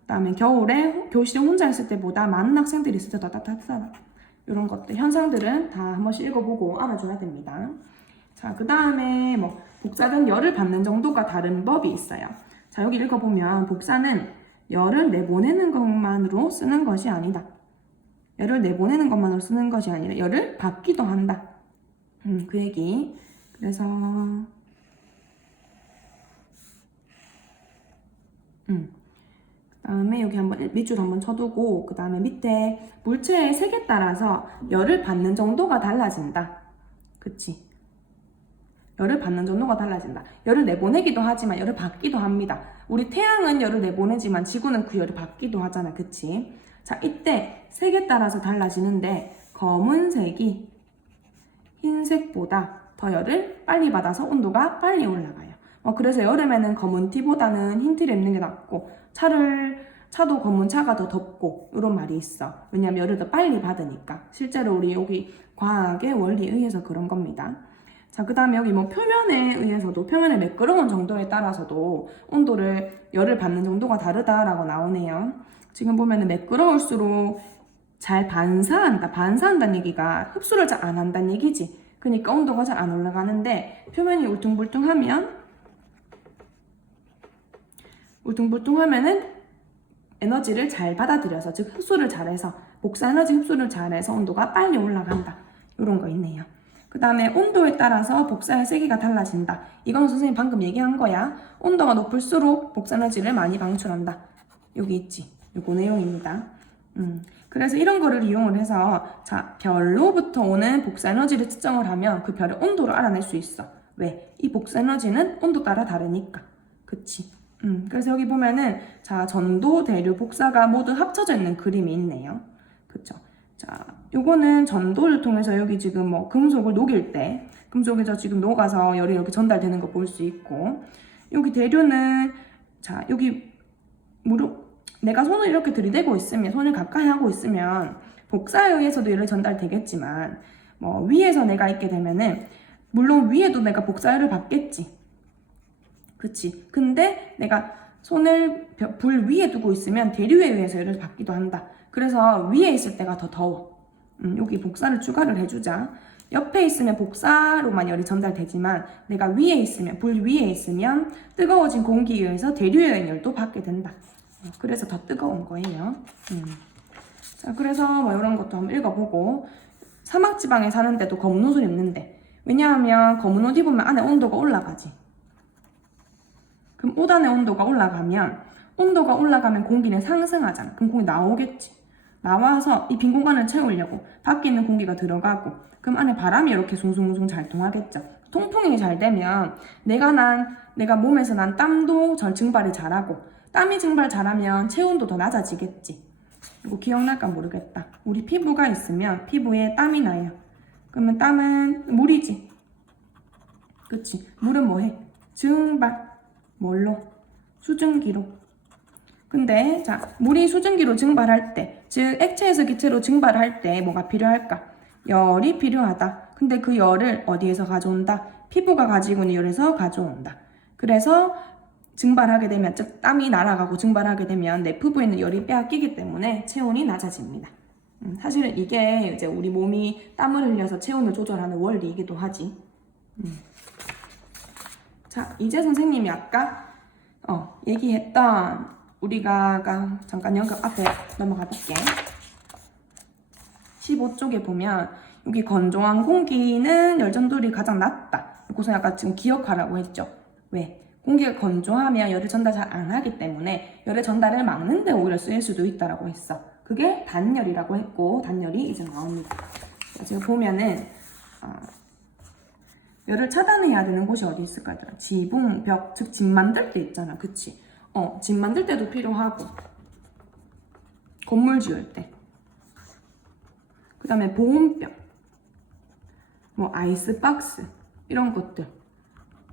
그다음에 겨울에 교실에 혼자 있을 때보다 많은 학생들이 있을 때 더 따뜻하다. 이런 것들, 현상들은 다 한 번씩 읽어보고 알아줘야 됩니다. 자, 그 다음에 복사된 열을 받는 정도가 다른 법이 있어요. 자, 자, 여기 읽어보면 복사는 열을 내보내는 것만으로 쓰는 것이 아니다. 열을 내보내는 것만으로 쓰는 것이 아니라 열을 받기도 한다. 그 얘기. 그래서 그다음에 여기 한번 밑줄 한번 쳐두고 그 다음에 밑에 물체의 색에 따라서 열을 받는 정도가 달라진다. 그치? 열을 받는 정도가 달라진다. 열을 내보내기도 하지만 열을 받기도 합니다. 우리 태양은 열을 내보내지만 지구는 그 열을 받기도 하잖아. 그치? 자, 이때 색에 따라서 달라지는데 검은색이 흰색보다 더 열을 빨리 받아서 온도가 빨리 올라가요. 그래서 여름에는 검은 티보다는 흰 티를 입는 게 낫고 차도 검은 차가 더 덥고 이런 말이 있어. 왜냐면 열을 더 빨리 받으니까. 실제로 우리 여기 과학의 원리에 의해서 그런 겁니다. 자, 그 다음에 여기 뭐 표면에 의해서도 표면의 매끄러운 정도에 따라서도 열을 받는 정도가 다르다라고 나오네요. 지금 보면은 매끄러울수록 잘 반사한다는 얘기가 흡수를 잘 안 한다는 얘기지. 그러니까 온도가 잘 안 올라가는데 표면이 울퉁불퉁하면은 에너지를 잘 받아들여서 즉 흡수를 잘해서 복사 에너지 흡수를 잘해서 온도가 빨리 올라간다. 이런 거 있네요. 그 다음에 온도에 따라서 복사의 세기가 달라진다. 이건 선생님 방금 얘기한 거야. 온도가 높을수록 복사 에너지를 많이 방출한다. 여기 있지. 요거 내용입니다. 그래서 이런 거를 이용을 해서 자, 별로부터 오는 복사 에너지를 측정을 하면 그 별의 온도를 알아낼 수 있어. 왜? 이 복사 에너지는 온도 따라 다르니까. 그치? 그래서 여기 보면은 자, 전도, 대류, 복사가 모두 합쳐져 있는 그림이 있네요. 그쵸? 자, 요거는 전도를 통해서 여기 지금 뭐 금속을 녹일 때 금속에서 지금 녹아서 열이 이렇게 전달되는 거 볼 수 있고, 여기 대류는 자, 여기 내가 손을 이렇게 들이대고 있으면, 손을 가까이 하고 있으면 복사에 의해서도 열이 전달되겠지만 뭐 위에서 내가 있게 되면은 물론 위에도 내가 복사열을 받겠지. 그치? 근데 내가 손을 불 위에 두고 있으면 대류에 의해서 열을 받기도 한다. 그래서 위에 있을 때가 더 더워. 여기 복사를 추가를 해주자. 옆에 있으면 복사로만 열이 전달되지만 내가 위에 있으면, 불 위에 있으면 뜨거워진 공기에 의해서 대류에 의한 열도 받게 된다. 그래서 더 뜨거운 거예요. 자, 그래서 뭐 이런 것도 한번 읽어보고, 사막지방에 사는데도 검은 옷을 입는데, 왜냐하면 검은 옷 입으면 안에 온도가 올라가지. 그럼 옷 안에 온도가 올라가면 공기는 상승하잖아. 그럼 공기 나오겠지. 나와서 이 빈 공간을 채우려고 밖에 있는 공기가 들어가고, 그럼 안에 바람이 이렇게 숭숭숭 잘 통하겠죠. 통풍이 잘 되면 내가 몸에서 난 땀도 증발이 잘하고, 땀이 증발 잘하면 체온도 더 낮아지겠지. 이거 기억날까 모르겠다. 우리 피부가 있으면 피부에 땀이 나요. 그러면 땀은 물이지. 그치? 물은 뭐해? 증발. 뭘로? 수증기로. 근데 자, 물이 수증기로 증발할 때, 즉 액체에서 기체로 증발할 때 뭐가 필요할까? 열이 필요하다. 근데 그 열을 어디에서 가져온다? 피부가 가지고 있는 열에서 가져온다. 그래서 증발하게 되면, 즉 땀이 날아가고 증발하게 되면 내 피부에 있는 열이 빼앗기기 때문에 체온이 낮아집니다. 사실은 이게 이제 우리 몸이 땀을 흘려서 체온을 조절하는 원리이기도 하지. 자, 이제 선생님이 아까 얘기했던 우리가 잠깐 여기 앞에 넘어가 볼게. 15쪽에 보면 여기 건조한 공기는 열 전도율이 가장 낮다. 그래서 약간 지금 기억하라고 했죠. 왜? 공기가 건조하면 열을 전달 잘 안 하기 때문에 열의 전달을 막는 데 오히려 쓰일 수도 있다라고 했어. 그게 단열이라고 했고, 단열이 이제 나옵니다. 지금 보면은 열을 차단해야 되는 곳이 어디 있을까요? 지붕, 벽, 즉 집 만들 때 있잖아. 그치? 집 만들 때도 필요하고, 건물 지을 때, 그 다음에 보온병, 뭐 아이스박스 이런 것들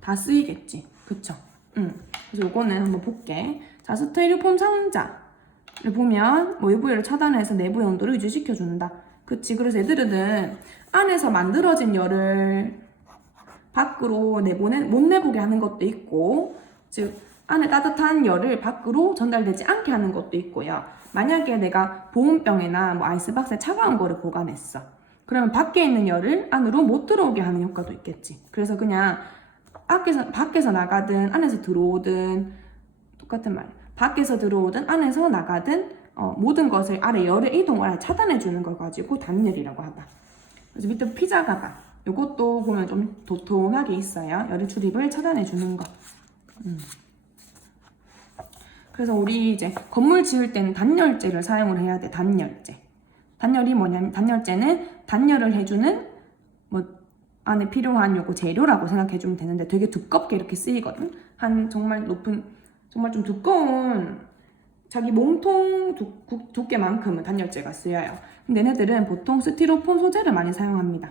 다 쓰이겠지. 그쵸? 그래서 요거는 한번 볼게. 자, 스테레오폼 상자를 보면 뭐 외부 열을 차단해서 내부의 온도를 유지시켜준다. 그치? 그래서 애들은 안에서 만들어진 열을 밖으로 못 내보게 하는 것도 있고, 즉 안에 따뜻한 열을 밖으로 전달되지 않게 하는 것도 있고요. 만약에 내가 보온병이나 뭐 아이스박스에 차가운 거를 보관했어. 그러면 밖에 있는 열을 안으로 못 들어오게 하는 효과도 있겠지. 그래서 그냥 밖에서 나가든 안에서 들어오든 똑같은 말. 밖에서 들어오든 안에서 나가든 모든 것을 아래 열의 이동을 차단해 주는 걸 가지고 단열이라고 하다. 그래서 밑에 피자가 봐. 이것도 보면 좀 도톰하게 있어요. 열의 출입을 차단해 주는 거. 그래서 우리 이제 건물 지을 때는 단열재를 사용을 해야 돼. 단열재. 단열이 뭐냐면 단열재는 단열을 해주는 뭐 안에 필요한 요거 재료라고 생각해 주면 되는데 되게 두껍게 이렇게 쓰이거든. 한 정말 높은 정말 좀 두꺼운 자기 몸통 두께만큼은 단열재가 쓰여요. 근데 얘네들은 보통 스티로폼 소재를 많이 사용합니다.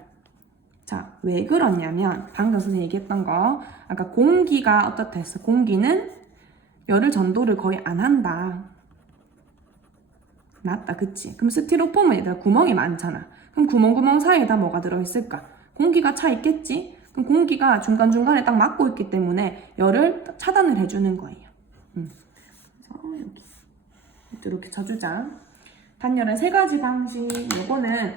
자, 왜 그러냐면 방금 선생님이 얘기했던 거 아까 공기가 어떻다 했어? 공기는 열을 전도를 거의 안 한다. 맞다, 그치? 그럼 스티로폼은 얘들아 구멍이 많잖아. 그럼 구멍 사이에다 뭐가 들어있을까? 공기가 차 있겠지? 그럼 공기가 중간중간에 딱 막고 있기 때문에 열을 차단을 해주는 거예요. 그래서 여기 이렇게 쳐주자. 단열은 3가지 방식. 요거는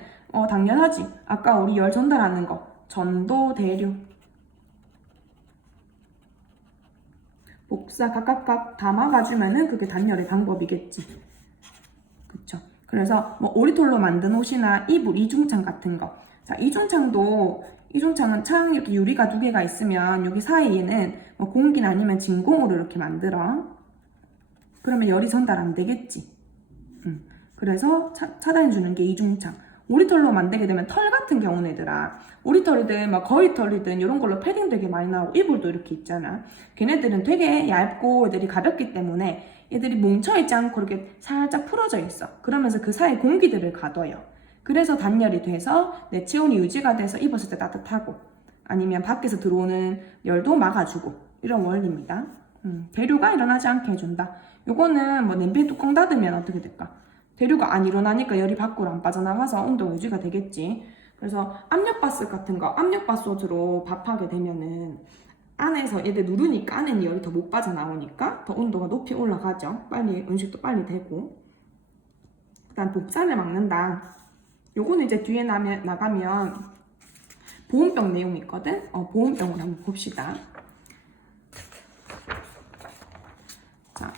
당연하지. 아까 우리 열 전달하는 거. 전도, 대류. 복사 각각 다 막아주면은 그게 단열의 방법이겠지. 그쵸? 그래서 뭐 오리톨로 만든 옷이나 이불, 이중창 같은 거. 자, 이중창은 창 이렇게 유리가 2개가 있으면 여기 사이에는 뭐 공기나 아니면 진공으로 이렇게 만들어. 그러면 열이 전달 안 되겠지. 그래서 차단해주는 게 이중창. 오리털로 만들게 되면 털 같은 경우는 얘들아 오리털이든 막 거위털이든 이런 걸로 패딩 되게 많이 나오고 이불도 이렇게 있잖아. 걔네들은 되게 얇고 애들이 가볍기 때문에 얘들이 뭉쳐있지 않고 이렇게 살짝 풀어져 있어. 그러면서 그 사이 공기들을 가둬요. 그래서 단열이 돼서 내 체온이 유지가 돼서 입었을 때 따뜻하고 아니면 밖에서 들어오는 열도 막아주고 이런 원리입니다. 대류가 일어나지 않게 해준다. 요거는 뭐 냄비 뚜껑 닫으면 어떻게 될까? 대류가 안 일어나니까 열이 밖으로 안 빠져나가서 온도가 유지가 되겠지. 그래서 압력밥솥 같은 거, 압력밥솥으로 밥하게 되면은 안에서 얘들 누르니까 안에는 열이 더 못 빠져나오니까 더 온도가 높이 올라가죠. 빨리 음식도 빨리 되고. 그다음 복사를 막는다. 요거는 이제 뒤에 나가면 보온병 내용이 있거든. 보온병을 한번 봅시다. 자,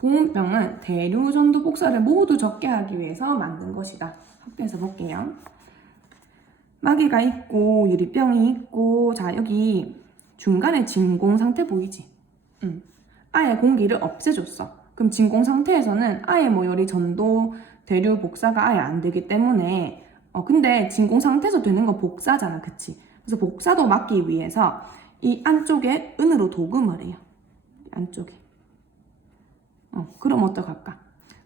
보온병은 대류, 전도, 복사를 모두 적게 하기 위해서 만든 것이다. 확대해서 볼게요. 마개가 있고 유리병이 있고 자 여기 중간에 진공 상태 보이지? 아예 공기를 없애줬어. 그럼 진공 상태에서는 아예 뭐 열이 전도, 대류, 복사가 아예 안 되기 때문에 근데 진공 상태에서 되는 건 복사잖아, 그치? 그래서 복사도 막기 위해서 이 안쪽에 은으로 도금을 해요. 안쪽에. 그럼 어떡할까?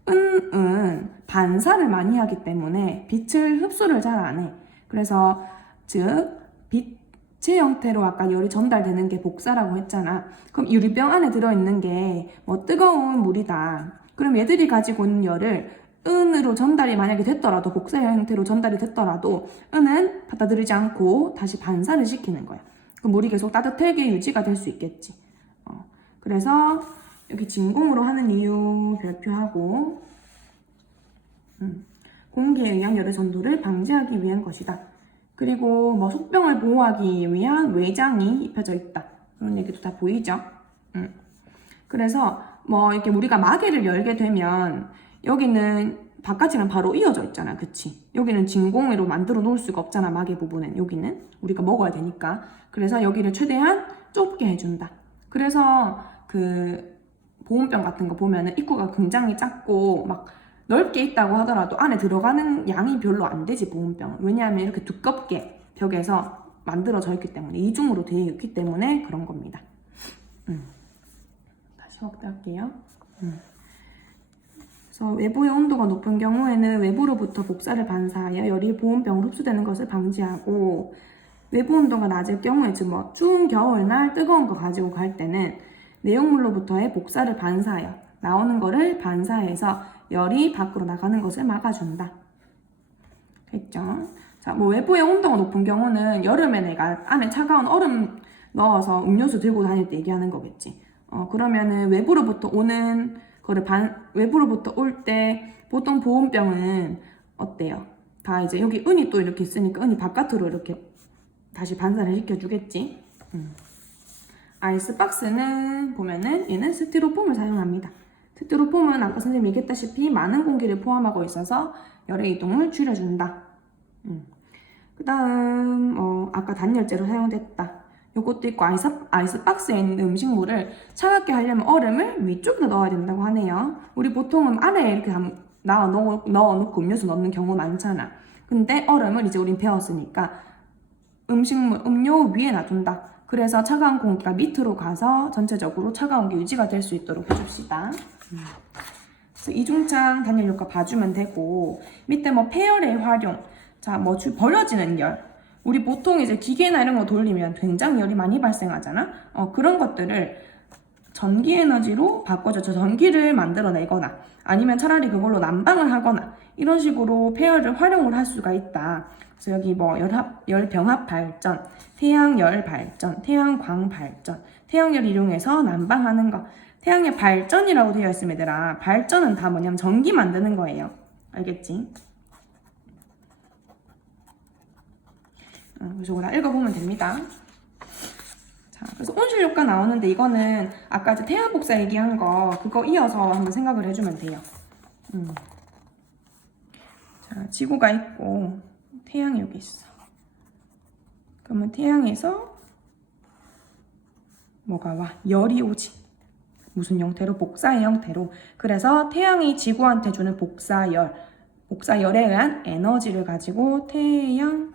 은은 반사를 많이 하기 때문에 빛을 흡수를 잘 안 해. 그래서 즉 빛의 형태로 아까 열이 전달되는 게 복사라고 했잖아. 그럼 유리병 안에 들어있는 게 뭐 뜨거운 물이다. 그럼 얘들이 가지고 있는 열을 은으로 전달이 만약에 됐더라도 복사 형태로 전달이 됐더라도 은은 받아들이지 않고 다시 반사를 시키는 거야. 그럼 물이 계속 따뜻하게 유지가 될 수 있겠지. 그래서 여기 진공으로 하는 이유 별표하고 공기에 의한 열의 전도를 방지하기 위한 것이다. 그리고 뭐 속병을 보호하기 위한 외장이 입혀져 있다. 그런 얘기도 다 보이죠? 그래서 뭐 이렇게 우리가 마개를 열게 되면 여기는 바깥이랑 바로 이어져 있잖아, 그치? 여기는 진공으로 만들어 놓을 수가 없잖아, 마개 부분은. 여기는 우리가 먹어야 되니까. 그래서 여기를 최대한 좁게 해준다. 그래서 그 보온병 같은 거 보면은 입구가 굉장히 작고 막 넓게 있다고 하더라도 안에 들어가는 양이 별로 안 되지, 보온병은. 왜냐하면 이렇게 두껍게 벽에서 만들어져 있기 때문에, 이중으로 되어 있기 때문에 그런 겁니다. 다시 확대할게요. 그래서 외부의 온도가 높은 경우에는 외부로부터 복사를 반사하여 열이 보온병으로 흡수되는 것을 방지하고, 외부 온도가 낮을 경우에 즉 뭐 추운 겨울날 뜨거운 거 가지고 갈 때는 내용물로부터의 복사를 반사하여 나오는 거를 반사해서 열이 밖으로 나가는 것을 막아준다. 됐죠? 자, 뭐 외부의 온도가 높은 경우는 여름에 내가 안에 차가운 얼음 넣어서 음료수 들고 다닐 때 얘기하는 거겠지. 그러면은 외부로부터 오는 거를 외부로부터 올 때 보통 보온병은 어때요? 다 이제 여기 은이 또 이렇게 있으니까 은이 바깥으로 이렇게 다시 반사를 시켜주겠지. 아이스박스는 보면은 얘는 스티로폼을 사용합니다. 스티로폼은 아까 선생님이 얘기했다시피 많은 공기를 포함하고 있어서 열의 이동을 줄여준다. 그 다음 아까 단열재로 사용됐다. 요것도 있고 아이스박스에 있는 음식물을 차갑게 하려면 얼음을 위쪽에 넣어야 된다고 하네요. 우리 보통은 아래에 이렇게 넣어놓고 음료수 넣는 경우 많잖아. 근데 얼음을 이제 우린 배웠으니까 음료 위에 놔둔다. 그래서 차가운 공기가 밑으로 가서 전체적으로 차가운 게 유지가 될 수 있도록 해줍시다. 그래서 이중창 단열 효과 봐주면 되고, 밑에 뭐 폐열의 활용, 자 뭐 버려지는 열, 우리 보통 이제 기계나 이런 거 돌리면 굉장히 열이 많이 발생하잖아. 그런 것들을 전기 에너지로 바꿔줘서 전기를 만들어내거나 아니면 차라리 그걸로 난방을 하거나 이런 식으로 폐열을 활용을 할 수가 있다. 그래서 여기 뭐 열병합 발전, 태양열 발전, 태양광 발전, 태양열 이용해서 난방하는 거. 태양열 발전이라고 되어 있으면 얘들아, 발전은 다 뭐냐면 전기 만드는 거예요. 알겠지? 그래서 이거 다 읽어보면 됩니다. 자, 그래서 온실효과 나오는데 이거는 아까 이제 태양 복사 얘기한 거 그거 이어서 한번 생각을 해주면 돼요. 자, 지구가 있고 태양이 여기 있어. 그러면 태양에서 뭐가 와? 열이 오지. 무슨 형태로? 복사의 형태로. 그래서 태양이 지구한테 주는 복사열에 의한 에너지를 가지고 태양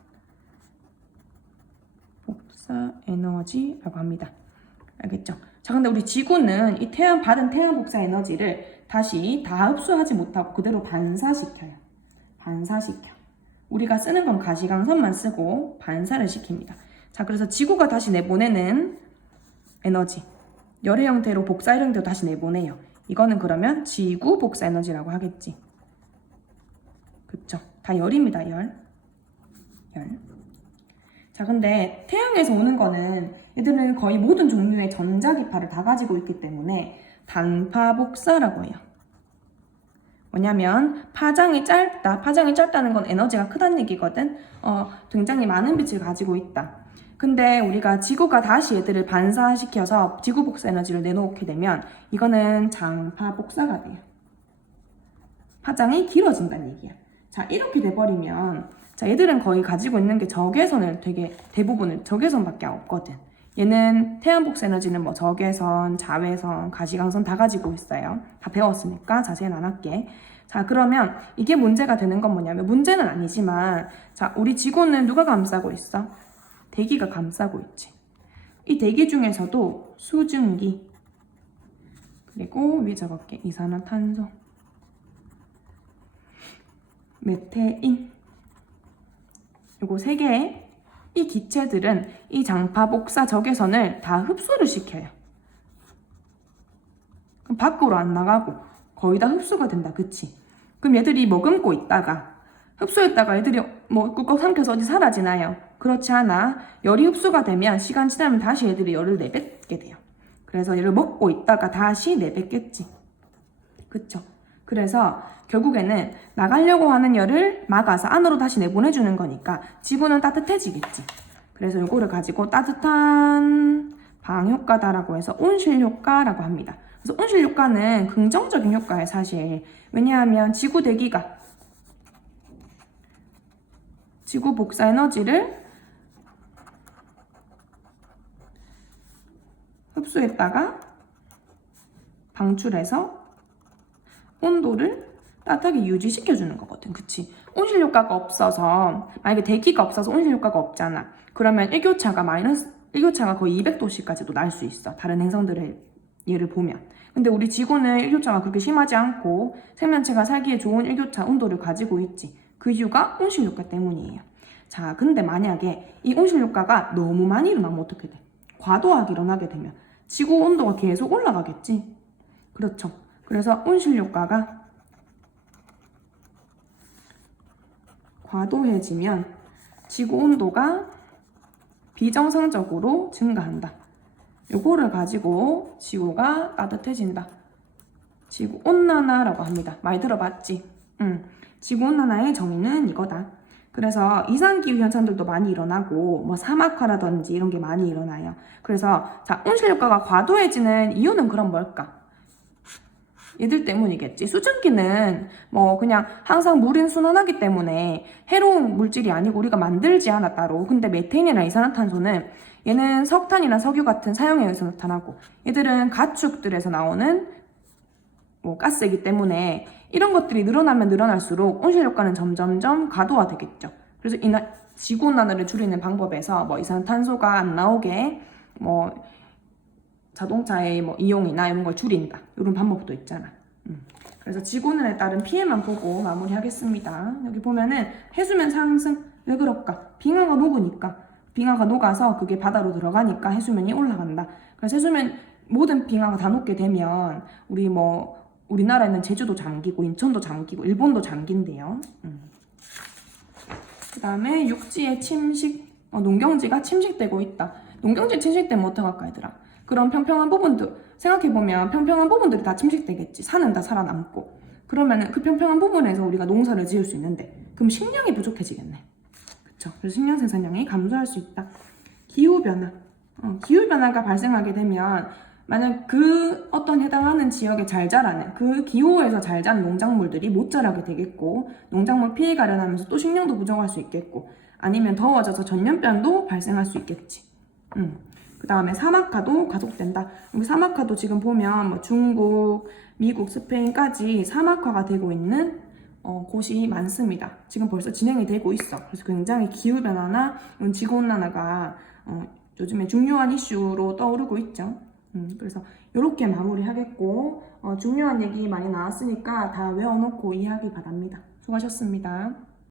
복사 에너지라고 합니다. 알겠죠? 자, 근데 우리 지구는 이 받은 태양 복사 에너지를 다시 다 흡수하지 못하고 그대로 반사시켜요. 우리가 쓰는 건 가시광선만 쓰고 반사를 시킵니다. 자, 그래서 지구가 다시 내보내는 에너지, 열의 형태로 복사 형태로 다시 내보내요. 이거는 그러면 지구 복사 에너지라고 하겠지. 그쵸? 다 열입니다. 열. 자, 근데 태양에서 오는 거는 얘들은 거의 모든 종류의 전자기파를 다 가지고 있기 때문에 단파 복사라고 해요. 뭐냐면 파장이 짧다는 건 에너지가 크다는 얘기거든. 굉장히 많은 빛을 가지고 있다. 근데 우리가 지구가 다시 얘들을 반사시켜서 지구 복사 에너지를 내놓게 되면 이거는 장파 복사가 돼요. 파장이 길어진다는 얘기야. 자, 이렇게 돼버리면 자, 얘들은 거의 가지고 있는 게 적외선을 대부분을 적외선밖에 없거든. 얘는 태양 복사 에너지는 뭐 적외선, 자외선, 가시광선 다 가지고 있어요. 다 배웠으니까 자세히는 안 할게. 자, 그러면 이게 문제가 되는 건 뭐냐면, 문제는 아니지만, 자, 우리 지구는 누가 감싸고 있어? 대기가 감싸고 있지. 이 대기 중에서도 수증기, 그리고 위에 적을게. 이산화탄소, 메테인, 요거 세 개의 이 기체들은 이 장파 복사 적외선을 다 흡수를 시켜요. 그럼 밖으로 안 나가고 거의 다 흡수가 된다. 그치? 그럼 얘들이 머금고 있다가 흡수했다가 얘들이 뭐 꿀꺽 삼켜서 어디 사라지나요? 그렇지 않아. 열이 흡수가 되면 시간 지나면 다시 얘들이 열을 내뱉게 돼요. 그래서 얘를 먹고 있다가 다시 내뱉겠지. 그쵸? 그래서 결국에는 나가려고 하는 열을 막아서 안으로 다시 내보내주는 거니까 지구는 따뜻해지겠지. 그래서 이거를 가지고 따뜻한 방효과다라고 해서 온실효과라고 합니다. 그래서 온실효과는 긍정적인 효과예요, 사실. 왜냐하면 지구 대기가 지구 복사 에너지를 흡수했다가 방출해서 온도를 따뜻하게 유지시켜주는 거거든. 그치? 온실효과가 없어서, 만약에 대기가 없어서 온실효과가 없잖아. 그러면 일교차가 거의 200도씨까지도 날 수 있어. 다른 행성들의 예를 보면. 근데 우리 지구는 일교차가 그렇게 심하지 않고 생명체가 살기에 좋은 일교차 온도를 가지고 있지. 그 이유가 온실효과 때문이에요. 자, 근데 만약에 이 온실효과가 너무 많이 일어나면 어떻게 돼? 과도하게 일어나게 되면 지구 온도가 계속 올라가겠지? 그렇죠. 그래서 온실효과가 과도해지면 지구 온도가 비정상적으로 증가한다. 요거를 가지고 지구가 따뜻해진다. 지구온난화라고 합니다. 많이 들어봤지? 지구온난화의 정의는 이거다. 그래서 이상기후 현상들도 많이 일어나고 뭐 사막화라든지 이런 게 많이 일어나요. 그래서 자, 온실효과가 과도해지는 이유는 그럼 뭘까? 얘들 때문이겠지. 수증기는 뭐 그냥 항상 물은 순환하기 때문에 해로운 물질이 아니고 우리가 만들지 않아 따로. 근데 메테인이나 이산화탄소는 얘는 석탄이나 석유 같은 사용에 의해서 나타나고 얘들은 가축들에서 나오는 뭐 가스이기 때문에 이런 것들이 늘어나면 늘어날수록 온실효과는 점점점 과도화되겠죠. 그래서 지구온난화를 줄이는 방법에서 뭐 이산탄소가 안 나오게 뭐 자동차의 뭐 이용이나 이런 걸 줄인다. 이런 방법도 있잖아. 그래서 지구온난화에 따른 피해만 보고 마무리하겠습니다. 여기 보면은 해수면 상승 왜 그럴까? 빙하가 녹으니까. 빙하가 녹아서 그게 바다로 들어가니까 해수면이 올라간다. 그래서 해수면 모든 빙하가 다 녹게 되면 우리나라에는 제주도 잠기고 인천도 잠기고 일본도 잠긴대요. 그 다음에 육지의 침식, 농경지가 침식되고 있다. 농경지 침식되면 어떡할까 얘들아? 그런 평평한 부분들 생각해보면 평평한 부분들이 다 침식되겠지. 산은 다 살아남고. 그러면은 그 평평한 부분에서 우리가 농사를 지을 수 있는데 그럼 식량이 부족해지겠네. 그쵸? 그래서 식량 생산량이 감소할 수 있다. 기후변화. 기후변화가 발생하게 되면 만약 그 어떤 해당하는 지역에 잘 자라는 그 기후에서 잘 자란 농작물들이 못 자라게 되겠고 농작물 피해가 일어나면서 또 식량도 부족할 수 있겠고 아니면 더워져서 전염병도 발생할 수 있겠지. 그 다음에 사막화도 가속된다. 여기 사막화도 지금 보면 뭐 중국, 미국, 스페인까지 사막화가 되고 있는 곳이 많습니다. 지금 벌써 진행이 되고 있어. 그래서 굉장히 기후변화나 지구온난화가 요즘에 중요한 이슈로 떠오르고 있죠. 그래서 이렇게 마무리하겠고 중요한 얘기 많이 나왔으니까 다 외워놓고 이해하기 바랍니다. 수고하셨습니다.